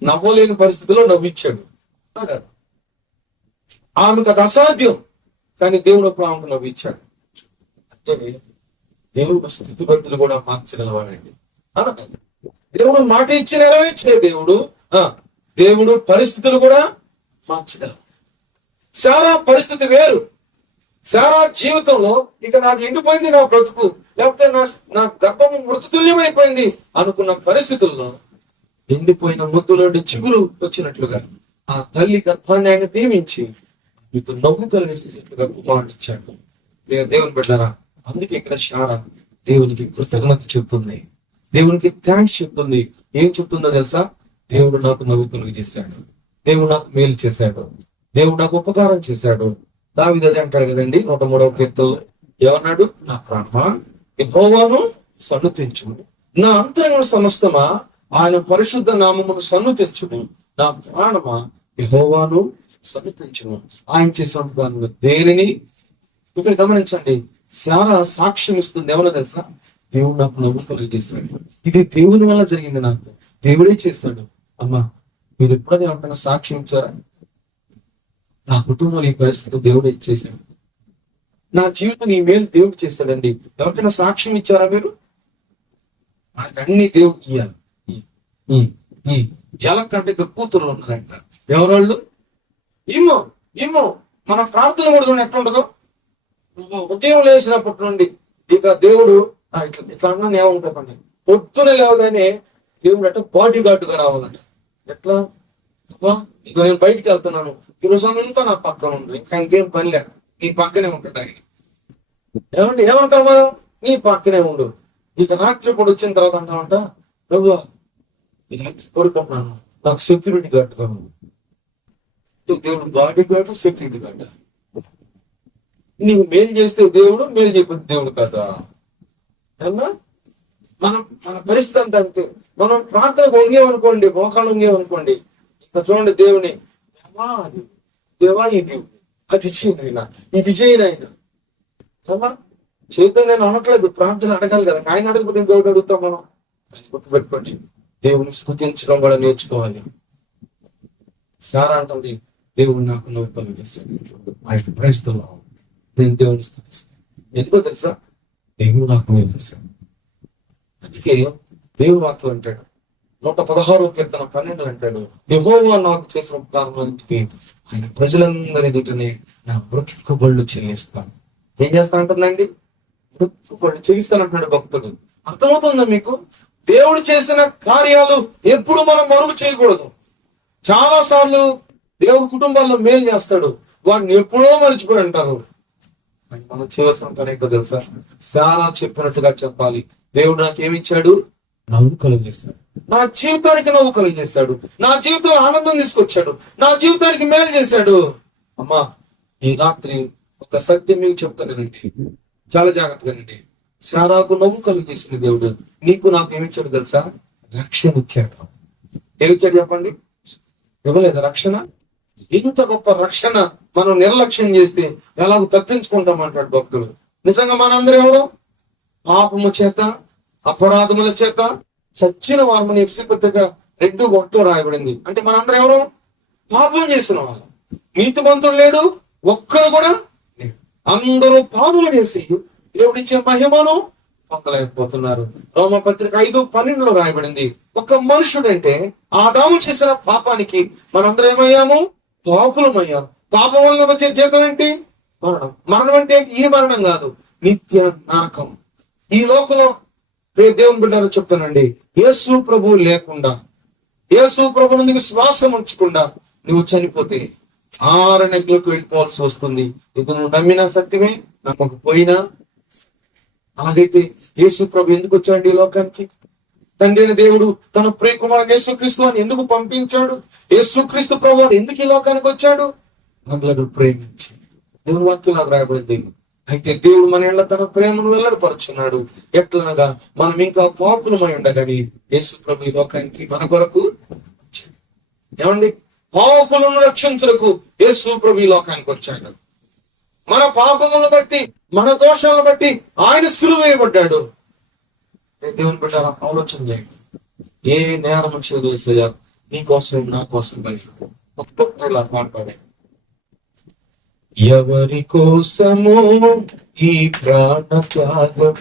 నవ్వలేని పరిస్థితిలో నవ్విచ్చాడు. ఆమెకు అది అసాధ్యం, కానీ దేవుడు అప్పుడు ఆమెకు నవ్విచ్చాడు. అంటే దేవుడు స్థితిగతులు కూడా మార్చగలవాడండి. దేవుడు మాట ఇచ్చి నెరవేర్చే దేవుడు. దేవుడు పరిస్థితులు కూడా మార్చగలవాడు. శారా పరిస్థితి వేరు. శారా జీవితంలో ఇక నాకు ఎండిపోయింది నా బ్రతుకు, లేకపోతే నా గర్భము మృతతుల్యమైపోయింది అనుకున్న పరిస్థితుల్లో ఎండిపోయిన ముద్దులోండి చిగురు వచ్చినట్లుగా ఆ తల్లి గర్భాన్ని ఆయన దీవించి మీకు నవ్వు కలిగేసేట్టుగా కుమారుడు ఇచ్చాడు. దేవుని బిడ్డలారా, అందుకే ఇక్కడ శారా దేవునికి కృతజ్ఞత చెప్తుంది, దేవునికి థ్యాంక్స్ చెప్తుంది. ఏం చెప్తుందో తెలుసా? దేవుడు నాకు నవ్వు కలుగు చేశాడు, దేవుడు నాకు మేలు చేశాడు, దేవుడు నాకు ఉపకారం చేశాడు. దావీదు అదే అంటాడు కదండి 103వ కీర్తనలో. ఏమన్నాడు? నా ప్రాణమా యెహోవాను సన్నుతించుము, నా అంతరంగ సమస్తమా ఆయన పరిశుద్ధ నామమును సన్నుతించుము, నా ప్రాణమా యెహోవాను సన్నుతించుము. ఆయన చేసిన దేనిని ఇక్కడ గమనించండి. శారా సాక్ష్యం ఇస్తుంది. ఏమన్నా తెలుసా? దేవుడు నాకు నవ్వు కలుగు చేశాడు, ఇది దేవుని వల్ల జరిగింది, నాకు దేవుడే చేశాడు. అమ్మా, మీరు ఎప్పుడైనా ఎవరికైనా సాక్ష్యం ఇచ్చారా? నా కుటుంబంలో ఈ పరిస్థితి దేవుడే ఇచ్చేసాడు, నా జీవితం ఈ మేలు దేవుడు చేశాడండి. ఎవరికైనా సాక్ష్యం ఇచ్చారా మీరు? మనకు అన్ని దేవుడు ఇయ్యాలి. ఈ జలం కంటే కూతురు ఉన్నారంట. ఎవరోళ్ళు? ఏమో మన ప్రార్థన కూడా ఎట్లా ఉండదు. ఉదయం లేచినప్పటి నుండి ఇక దేవుడు ఇట్లా అన్నా ఏమంటారండి, పొద్దున లేవగానే దేవుడు అట్ట బాడీ గార్డుగా రావాలంట. ఎట్లా? ఇక నేను బయటికి వెళ్తున్నాను, ఈ రోజు అంతా నా పక్కన ఉంది, ఇంకా ఇంకేం పని లేక నీ పక్కనే ఉంటాడు ఆయన. ఏమంటావు మనం? నీ పక్కనే ఉండు. ఇక రాత్రి పూట వచ్చిన తర్వాత అంటామంట, ప్రభువా ఈ రాత్రి పడుకుంటున్నాను, నాకు సెక్యూరిటీ గార్డుగా ఉంది. దేవుడు బాడీ గార్డు, సెక్యూరిటీ గార్డ్. నీకు మేలు చేస్తే దేవుడు, మేలు చేయకపోతే దేవుడు కదా. ఏమన్నా మన పరిస్థితి అంతా అంతే. మనం ప్రార్థనకు వంగేమనుకోండి, మోకాలు వంగేమనుకోండి, చూడండి దేవుని, దేవా ఈ దేవుడు అది చేయనైనా, ఇది చేయనైనా. చేద్దాం నేను అనట్లేదు, ప్రార్థన అడగాలి కదా. ఆయన అడగకపోతే దేవుడు అడుగుతాం మనం. అని గుర్తుపెట్టుకోండి, దేవుని స్తుతించడం కూడా నేర్చుకోవాలి. సారా అంటుంది, దేవుడు నాకు నవ్వు కలుగు చేశాడు, ఆయన ప్రయత్నంలో నేను దేవుని స్తుతిస్తాను. ఎందుకో తెలుసా? దేవుడు నాకు మేలు చేశాడు. అందుకే దేవుడు వాక్యం అంటాడు, 116వ కీర్తన 12 అంటాడు, యెహోవా నాకు చేసిన ఉపకారానికి ఆయన ప్రజలందరి ఎదుటనే నా మొక్కుబళ్ళు చెల్లిస్తాను. ఏం చేస్తా ఉంటుందండి? మొక్కుబళ్ళు చెల్లిస్తానంటున్నాడు భక్తుడు. అర్థమవుతుందా మీకు? దేవుడు చేసిన కార్యాలు ఎప్పుడు మనం మరుగు చేయకూడదు. చాలా సార్లు దేవుడు కుటుంబాల్లో మేలు చేస్తాడు, వాడిని ఎప్పుడో మర్చిపోయి అంటారు. మనం చేయవలసిన పని ఏంటో తెలుసా? సారా చెప్పినట్టుగా చెప్పాలి. దేవుడు నాకేమిచ్చాడు? నవ్వు కలుగజేస్తాడు. నా జీవితానికి నవ్వు కలుగజేస్తాడు. నా జీవితంలో ఆనందం తీసుకొచ్చాడు. నా జీవితానికి మేలు చేశాడు. అమ్మా, ఈ రాత్రి ఒక సత్యం మీకు చెప్తానండి, చాలా జాగ్రత్తగానండి. సారాకు నవ్వు కలుగజేసిన దేవుడు నీకు నాకు ఏమిచ్చాడు తెలుసా? రక్షణ ఇచ్చాడు. ఏమిచ్చాడు చెప్పండి? ఇవ్వలేదు రక్షణ? ఇంత గొప్ప రక్షణ మనం నిర్లక్ష్యం చేస్తే ఎలాగో తప్పించుకుంటాం అంటాడు భక్తుడు. నిజంగా మనందరం ఎవరు? పాపము చేత అపరాధముల చేత చచ్చిన వారమని ఎఫ్సి పత్రిక 2:1 రాయబడింది. అంటే మనందరం ఎవరు? పాపం చేసిన వాళ్ళు. నీతిమంతుడు లేడు, ఒక్కడు కూడా లేడు. అందరూ పాపం చేసి దేవుడిచ్చే మహిమను పొందలేకపోతున్నారు. రోమపత్రిక 5:12 రాయబడింది, ఒక మనుషుడంటే ఆదాము చేసిన పాపానికి మనందరం ఏమయ్యాము? పాపులమయ్యాం. పాపం వల్ల వచ్చే జీతం ఏంటి? మరణం. మరణం అంటే ఏంటి? ఈ మరణం కాదు, నిత్య నరకం. ఈ లోకంలో దేవుని బిడ్డలు చెప్తానండి, యేసు ప్రభువు లేకుండా, యేసు ప్రభు నుండి శ్వాసం ఉంచకుండా నువ్వు చనిపోతే ఆరణ్యంలోకి వెళ్ళిపోవాల్సి వస్తుంది. ఇది నువ్వు నమ్మినా సత్యమే, నమ్మకపోయినా. అలాగైతే యేసు ప్రభు ఎందుకు వచ్చాడు ఈ లోకానికి? తండ్రి అయిన దేవుడు తన ప్రియకుమారుడు యేసుక్రీస్తు అని ఎందుకు పంపించాడు? యేసుక్రీస్తు ప్రభు ఎందుకు ఈ లోకానికి వచ్చాడు? మనలను ప్రేమించి. దేవుని వాక్యం నాకు రాయబడింది. అయితే దేవుడు మన ఇళ్ళ తన ప్రేమను వెల్లడిపరుచున్నాడు. ఎట్లనగా మనం ఇంకా పాపులమై ఉండగాని యేసు ప్రభు ఈ లోకానికి మన కొరకు వచ్చాడు. ఏమండి? పాపులను రక్షించుటకు యేసు ప్రభు ఈ లోకానికి వచ్చాడు. మన పాపములను బట్టి, మన దోషాలను బట్టి ఆయన సిలువ వేయబడ్డాడు. దేవుని బిడ్డారా, ఆలోచన చేయండి. ఏ నేరం చేయలేసయ్యా నీ కోసం నా కోసం కలిసి ఒక్కొక్కలా మాట్లాడే. ఎవరి కోసము ఈ ప్రాణ త్యాగం,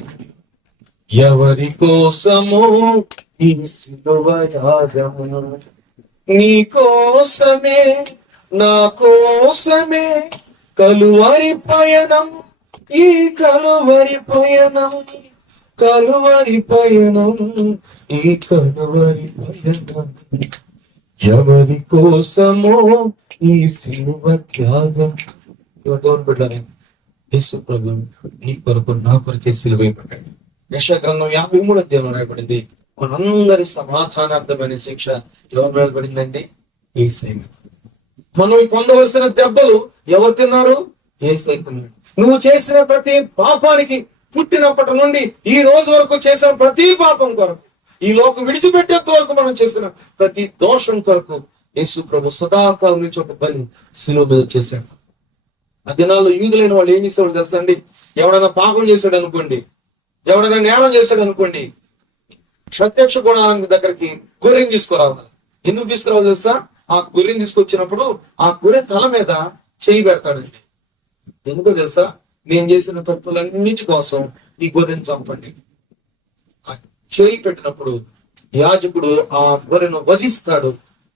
ఎవరి కోసము ఈ సిలువ యాగము, నీ కోసమే నా కోసమే కలువరి పయనం, ఈ కలువరి పయనం, కలువరి పయనం, ఈ కలువరి పయనం. ఎవరి కోసమో ఈ సిలువ త్యాగం. దేవుని బిడ్డలారా, యేసు ప్రభు నీ కొరకు నా కొరకే సిలువ వేయబడ్డాడు. యెషయా గ్రంథం 53వ అధ్యాయంలో రాయబడింది, మనందరి సమాధానార్థమైన శిక్ష ఎవరి మీద పడిందండి? యేసయ్య మీద. మనం పొందవలసిన దెబ్బలు ఎవరు తిన్నారు? యేసయ్య తిన్నాడు. నువ్వు చేసిన ప్రతి పాపానికి, పుట్టినప్పటి నుండి ఈ రోజు వరకు చేసిన ప్రతి పాపం కొరకు, ఈ లోకం విడిచిపెట్టేంత వరకు మనం చేసిన ప్రతి దోషం కొరకు యేసు ప్రభు సదాకాలం నుంచి ఒక బలి శిలువ మీద చేశాడు. ఆ దినాల్లో యూదులైన వాళ్ళు ఏం చేసేవాళ్ళు తెలుసా అండి? ఎవడైనా పాపం చేశాడు అనుకోండి, ఎవడైనా నేరం చేశాడు అనుకోండి, ప్రత్యక్ష గుణాల దగ్గరికి గొర్రెని తీసుకురావాలి. ఎందుకు తీసుకురావాలి తెలుసా? ఆ గొర్రెని తీసుకొచ్చినప్పుడు ఆ గొర్రె తల మీద చేయి పెడతాడండి. ఎందుకో తెలుసా? నేను చేసిన తప్పులన్నిటి కోసం ఈ గొర్రెను చంపండి. ఆ చేయి పెట్టినప్పుడు యాజకుడు ఆ గొర్రెను వధిస్తాడు.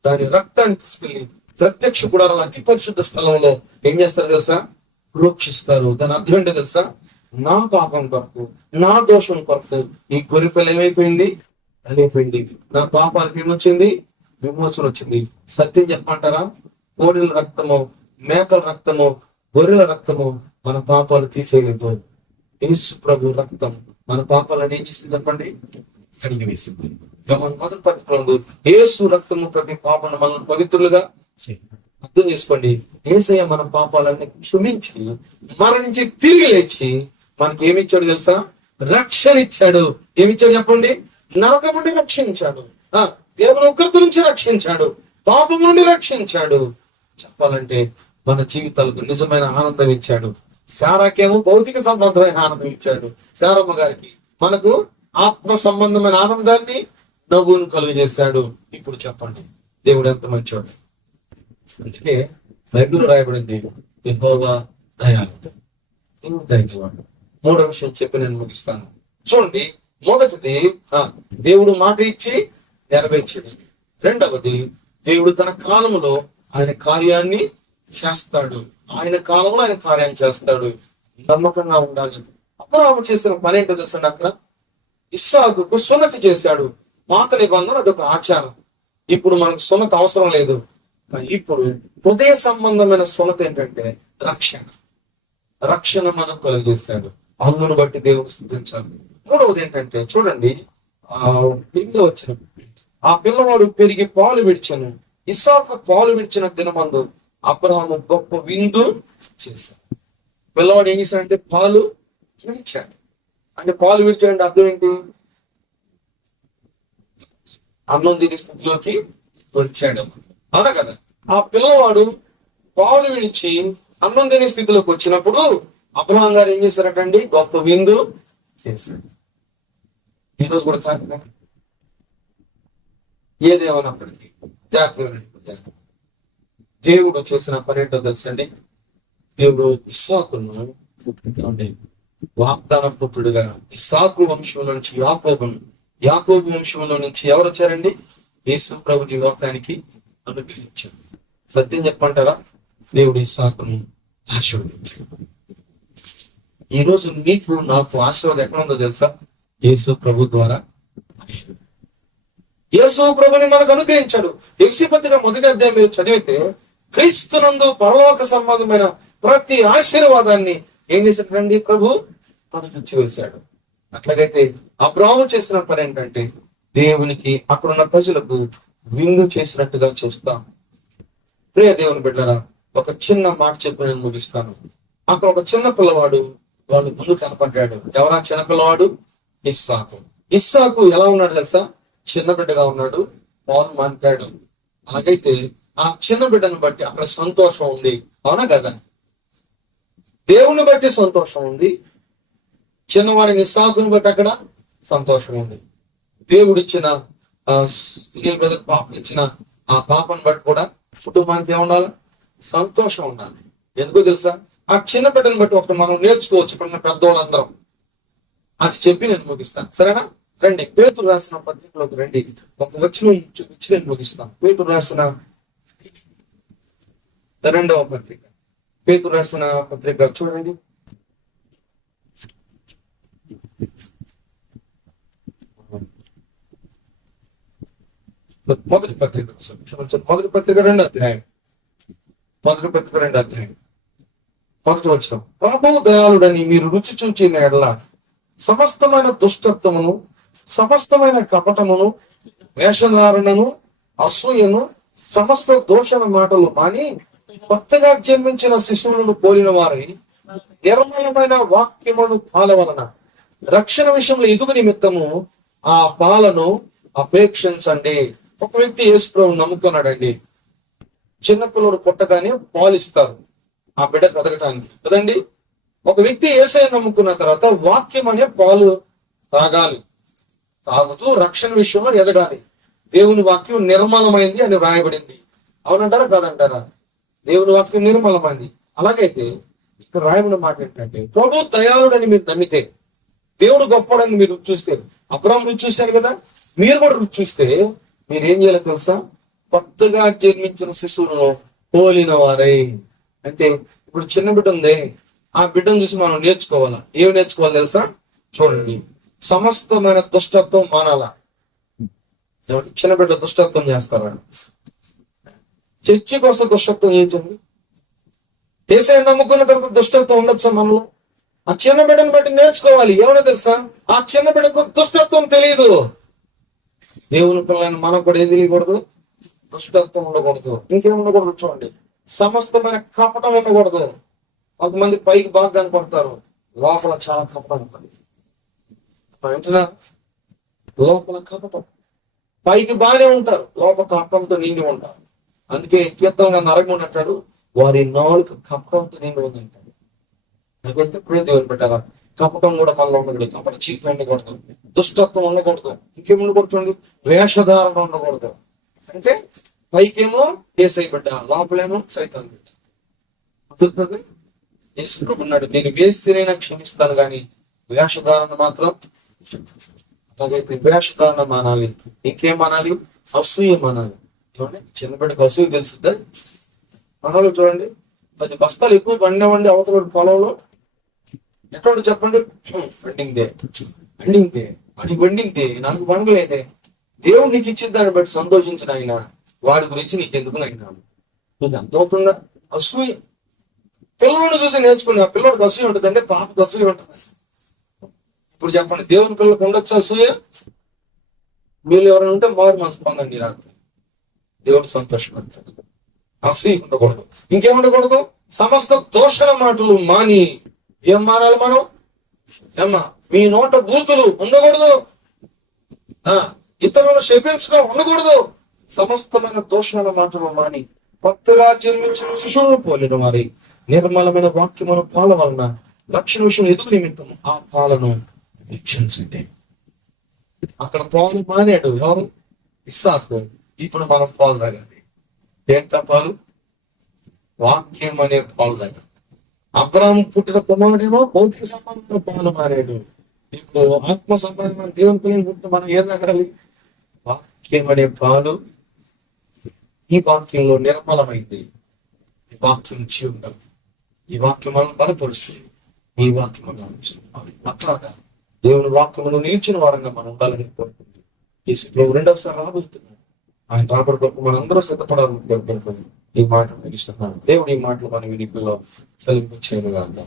దాని రక్తాన్ని తీసుకెళ్లి ప్రత్యక్ష గుడారాల అతి పరిశుద్ధ స్థలంలో ఏం చేస్తారు తెలుసా? ప్రోక్షిస్తారు. దాని అర్థం ఏంటో తెలుసా? నా పాపం కొరకు, నా దోషం కొరకు ఈ గొర్రె పిల్ల ఏమైపోయింది? అయిపోయింది. నా పాపానికి ఏమొచ్చింది? విమోచన వచ్చింది. సత్యం చెప్పంటారా? కోడెల రక్తము, మేకల రక్తము, గొర్రెల రక్తము మన పాపాలు తీసేయలేదు. యేసు ప్రభు రక్తం మన పాపాలను ఏం చేసింది చెప్పండి? కడిగి వేసింది. మన మొదటి పత్రికలో యేసు రక్తము ప్రతి పాపను మనం పవిత్రులుగా అర్థం చేసుకోండి. యేసయ్య మన పాపాలన్నీ క్షమించి మరణించి తిరిగి లేచి మనకి ఏమిచ్చాడు తెలుసా? రక్షణ ఇచ్చాడు. ఏమిచ్చాడు చెప్పండి? నరకం నుండి రక్షించాడు, దేవుని ఉగ్రత నుంచి రక్షించాడు, పాపం నుండి రక్షించాడు. చెప్పాలంటే మన జీవితాలకు నిజమైన ఆనందం ఇచ్చాడు. శారాకేమో భౌతిక సంబంధమైన ఆనందం ఇచ్చాడు శారమ్మ గారికి. మనకు ఆత్మ సంబంధమైన ఆనందాన్ని, నవ్వును కలుగజేశాడు. ఇప్పుడు చెప్పండి, దేవుడు ఎంత మంచోడు. అందుకే బైబిల్ రాయబడింది, యెహోవా దయాళుడు, దయగలవాడు. మూడో విషయం చెప్పి నేను ముగిస్తాను. చూడండి, మొదటిది దేవుడు మాట ఇచ్చి నెరవేర్చాడు. రెండవది, దేవుడు తన కాలంలో ఆయన కార్యాన్ని చేస్తాడు. ఆయన కాలంలో ఆయన కార్యాన్ని చేస్తాడు. నమ్మకంగా ఉండాలి. అబ్రాహాము చేసిన పని ఏంటో తెలుసండి, అక్కడ ఇస్సాకుకు సున్నతి చేశాడు. పాత నిబంధన అదొక ఆచారం. ఇప్పుడు మనకు సున్నతి అవసరం లేదు. ఇప్పుడు హృదయ సంబంధమైన సున్నతి ఏంటంటే రక్షణ. రక్షణ మనం కలుగజేశాడు. అందును బట్టి దేవుడు స్తుతించాలి. మూడవది ఏంటంటే చూడండి, ఆ పిల్లవాడు పెరిగి పాలు విడిచాను. ఇస్సాకు పాలు విడిచిన దినమందు అబ్రహాము గొప్ప విందు చేశాడు. పిల్లవాడు ఏం చేశాడంటే పాలు విడిచాడు. అంటే పాలు విడిచాడంటే అర్థం ఏంటి? అన్నం తినే స్థితిలోకి వచ్చాడు, అవునా కదా? ఆ పిల్లవాడు పాలు విడిచి అన్నం తినే స్థితిలోకి వచ్చినప్పుడు అబ్రహాం గారు ఏం చేశారటండి? గొప్ప విందు చేశాడు. ఈరోజు కూడా కాదు, ఏదేమన్నప్పటికీ జాగ్రత్త. దేవుడు చేసిన పర్యటన తెలుసండి. దేవుడు ఇస్సాకును వాగ్దాన పుత్రుడుగా ఇస్సాకు వంశంలో నుంచి యాకోబు వంశంలో నుంచి ఎవరు వచ్చారండి? యేసు ప్రభుని లోకానికి అనుగ్రహించారు. సత్యం చెప్పమంటారా? దేవుడు ఇస్సాకును ఆశీర్వదించాడు. ఈ రోజు నీకు నాకు ఆశీర్వాదం ఎక్కడ ఉందో తెలుసా? యేసు ప్రభు ద్వారా. యేసు ప్రభుని మనకు అనుగ్రహించాడు. ఎఫెసీ పత్రిక 1వ అధ్యాయం మీరు చదివితే క్రీస్తునందు పరలోక సంబంధమైన ప్రతి ఆశీర్వాదాన్ని ఏం చేశాడండి? ప్రభు మనకు ఇచ్చివేశాడు. అట్లాగైతే అబ్రాహాము చేసిన పని ఏంటంటే దేవునికి అక్కడున్న ప్రజలకు విందు చేసినట్టుగా చూస్తాం. ప్రియ దేవుని బిడ్డలారా, ఒక చిన్న మాట చెప్పి నేను ముగిస్తాను. అక్కడ ఒక చిన్న పిల్లవాడు వాళ్ళు ముందు కనపడ్డాడు. ఎవరా చిన్న పిల్లవాడు? ఇస్సాకు. ఇస్సాకు ఎలా ఉన్నాడు తెలుసా? చిన్న బిడ్డగా ఉన్నాడు, పాలు మానిపాడు. అలాగైతే ఆ చిన్న బిడ్డను బట్టి అక్కడ సంతోషం ఉంది, అవునా కదా? దేవుని బట్టి సంతోషం ఉంది, చిన్నవాడిని ఇస్సాకుని బట్టి అక్కడ సంతోషం ఉంది. దేవుడిచ్చిన పాపం ఇచ్చిన ఆ పాపను బట్టి కూడా కుటుంబానికి ఏముండాలి? సంతోషం ఉండాలి. ఎందుకో తెలుసా? ఆ చిన్న బిడ్డను బట్టి ఒకటి మనం నేర్చుకోవచ్చు. ఇప్పుడు పెద్దవాళ్ళందరం అది చెప్పి నేను ముగిస్తాను, సరేనా? రండి, పేతురు రాసిన పత్రికలోకి రండి. ఒక వచనం చూపించి నేను ముగిస్తాను. పేతురు రాసిన 2వ పత్రిక, పేతురు రాసిన పత్రిక చూడండి. మొదటి పత్రిక 2వ అధ్యాయం. మొదటి వచనం. ప్రభు దయాళుడని మీరు రుచి చూచిన ఎడల సమస్తమైన దుష్టత్వమును, సమస్తమైన కపటమును, వేషధారణను, అసూయను, సమస్త దోషణ మాటలు మాని కొత్తగా జన్మించిన శిశువులను పోలిన వారి నిర్మలమైన వాక్యమును పాల వలన రక్షణ విషయంలో ఎదుగు నిమిత్తము ఆ పాలను అపేక్షించండి. ఒక వ్యక్తి యేసు ప్రభువును నమ్ముకున్నాడండి. చిన్నపిల్లడు పుట్టగానే పాలు ఇస్తారు ఆ బిడ్డ పెరగటానికి కదండి. ఒక వ్యక్తి యేసయ్యను నమ్ముకున్న తర్వాత వాక్యం అనే పాలు తాగాలి. తాగుతూ రక్షణ విషయంలో ఎదగాలి. దేవుని వాక్యం నిర్మలమైంది అని రాయబడింది. అవునంటారా కాదంటారా? దేవుని వాక్యం నిర్మలమైంది. అలాగైతే ఇక్కడ రాయబడిన మాట ఏంటంటే ప్రభు దయాళుడని మీరు నమ్మితే, దేవుడు గొప్పడని మీరు రుచి చూస్తే, అబ్రాహాము రుచి చూశారు కదా, మీరు కూడా రుచి చూస్తే మీరు ఏం చేయాలో తెలుసా? కొత్తగా జన్మించిన శిశువులను పోలిన వారై. అంటే ఇప్పుడు చిన్న బిడ్డ ఉంది, ఆ బిడ్డను చూసి మనం నేర్చుకోవాలా. ఏమి నేర్చుకోవాలి తెలుసా? చూడండి, సమస్తమైన దుష్టత్వం మానాలా. చిన్న బిడ్డ దుష్టత్వం చేస్తారా? చర్చికి వస్తే దుష్టత్వం చేయించండి. యేసయ్యను నమ్ముకున్న తర్వాత దుష్టత్వం ఉండొచ్చా మనలో? ఆ చిన్న బిడ్డను బట్టి నేర్చుకోవాలి. ఏమన్నా తెలుసా? ఆ చిన్న బిడ్డకు దుష్టత్వం తెలియదు. దేవుని పిల్లలను మనం కూడా ఏం తెలియకూడదు? దుష్టత్వం ఉండకూడదు. ఇంకేం ఉండకూడదు? చూడండి, సమస్తమైన కపటం ఉండకూడదు. కొంతమంది పైకి బాగా కనపడతారు, లోపల చాలా కపటం ఉంటుంది. ఏంటన్నా? లోపల కపటం. పైకి బాగానే ఉంటారు, లోపల కపటంతో నిండి ఉంటారు. అందుకే కీర్తనగా నరకముండి అంటాడు, వారి నాలుగు కపటంతో నిండి ఉంది అంటాడు. నాకంటే ఇప్పుడే దేవుని పెట్టారా? కపటం కూడా మనలో ఉండకూడదు. కపట చీకటి ఉండకూడదు, దుష్టత్వం ఉండకూడదు. ఇంకేం ఉండకూడదు? వేషధారణ ఉండకూడదు. అంటే పైకేమో యేసయ్య బిడ్డ, లోపలేమో సైతాన్ బిడ్డ. కుదురుతుంది? యేసుకున్నాడు, నేను వేస్తేనైనా క్షమిస్తాను కానీ వేషధారణ మాత్రం. అలాగైతే వేషధారణ మానాలి. ఇంకేం మానాలి? అసూయ మానాలి. చూడండి, చిన్నపిల్లకి అసూయ తెలుస్తుందా? మనలో చూడండి, 10 బస్తాలు ఎక్కువ పండినవండి అవతల పొలంలో. ఎక్కడ చెప్పండి? పండిందే పండిందే వాడికి పండిందే, నాకు పండలేదే. దేవుడు నీకు ఇచ్చిన దాన్ని బట్టి సంతోషించిన ఆయన, వాడి గురించి నీకెందుకు నాయన? నీకు అర్థమవుతుందా? అసూయ. పిల్లల్ని చూసి నేర్చుకుని, ఆ పిల్లడికి అసూయ ఉంటుంది అంటే పాపకు అసూయ ఉంటుంది. ఇప్పుడు చెప్పండి, దేవుని పిల్లలకు ఉండొచ్చు అసూయ? మీరు ఎవరైనా ఉంటే మారు మనసు పొందండి రాత్రి, దేవుడు సంతోషపడతాడు. అసూయ ఉండకూడదు. ఇంకేం ఉండకూడదు? సమస్త దోషణ మాటలు మాని. ఏం మానాలి మనం? ఏమ్మా, మీ నోట బూతులు ఉండకూడదు. ఇతరులను శపించడం ఉండకూడదు. సమస్తమైన దోషాల మాటలు మాని కొత్తగా జన్మించిన శిశువును పోలిన వారి నిర్మలమైన వాక్యమును పాల వలన రక్షణ విషయం ఎదుగు నిమిత్తం ఆ పాలను వీక్షించండి. అక్కడ పాలు మానేడు ఎవరు? ఇస్సాకు. ఇప్పుడు మనం పాలు తాగాలి. ఏంట పాలు? వాక్యం అనే పాలు తాగాలి. అబ్రాహాము పుట్టిన కుమారుడేమో భౌతిక సంబంధమైన పాలు మారాడు. ఇప్పుడు ఆత్మ సంబంధమైన దేవుని పిల్లలు పుట్టిన మనం ఏం తాగాలి? వాక్యం అనే పాలు. ఈ వాక్యంలో నిర్మలమైంది. ఈ వాక్యం జీవం. ఈ వాక్యం మనం బలపరుస్తుంది. ఈ వాక్యం మనం ఆలోచిస్తుంది. అట్లాగా దేవుని వాక్యమును నిలిచిన వారంగా మనం ఉండాలని కోరుకుంటుంది. ఈ స్థితిలో రెండవసారి రాబోతున్నాం. ఆయన రాబడి కొరకు మనం అందరూ సిద్ధపడాలని కోరుకుంటున్నాం. ఈ మాటలు ముగిస్తున్నాను. దేవుడు ఈ మాటలు మన వినిపిలో ఫలింపచేయనుగాక.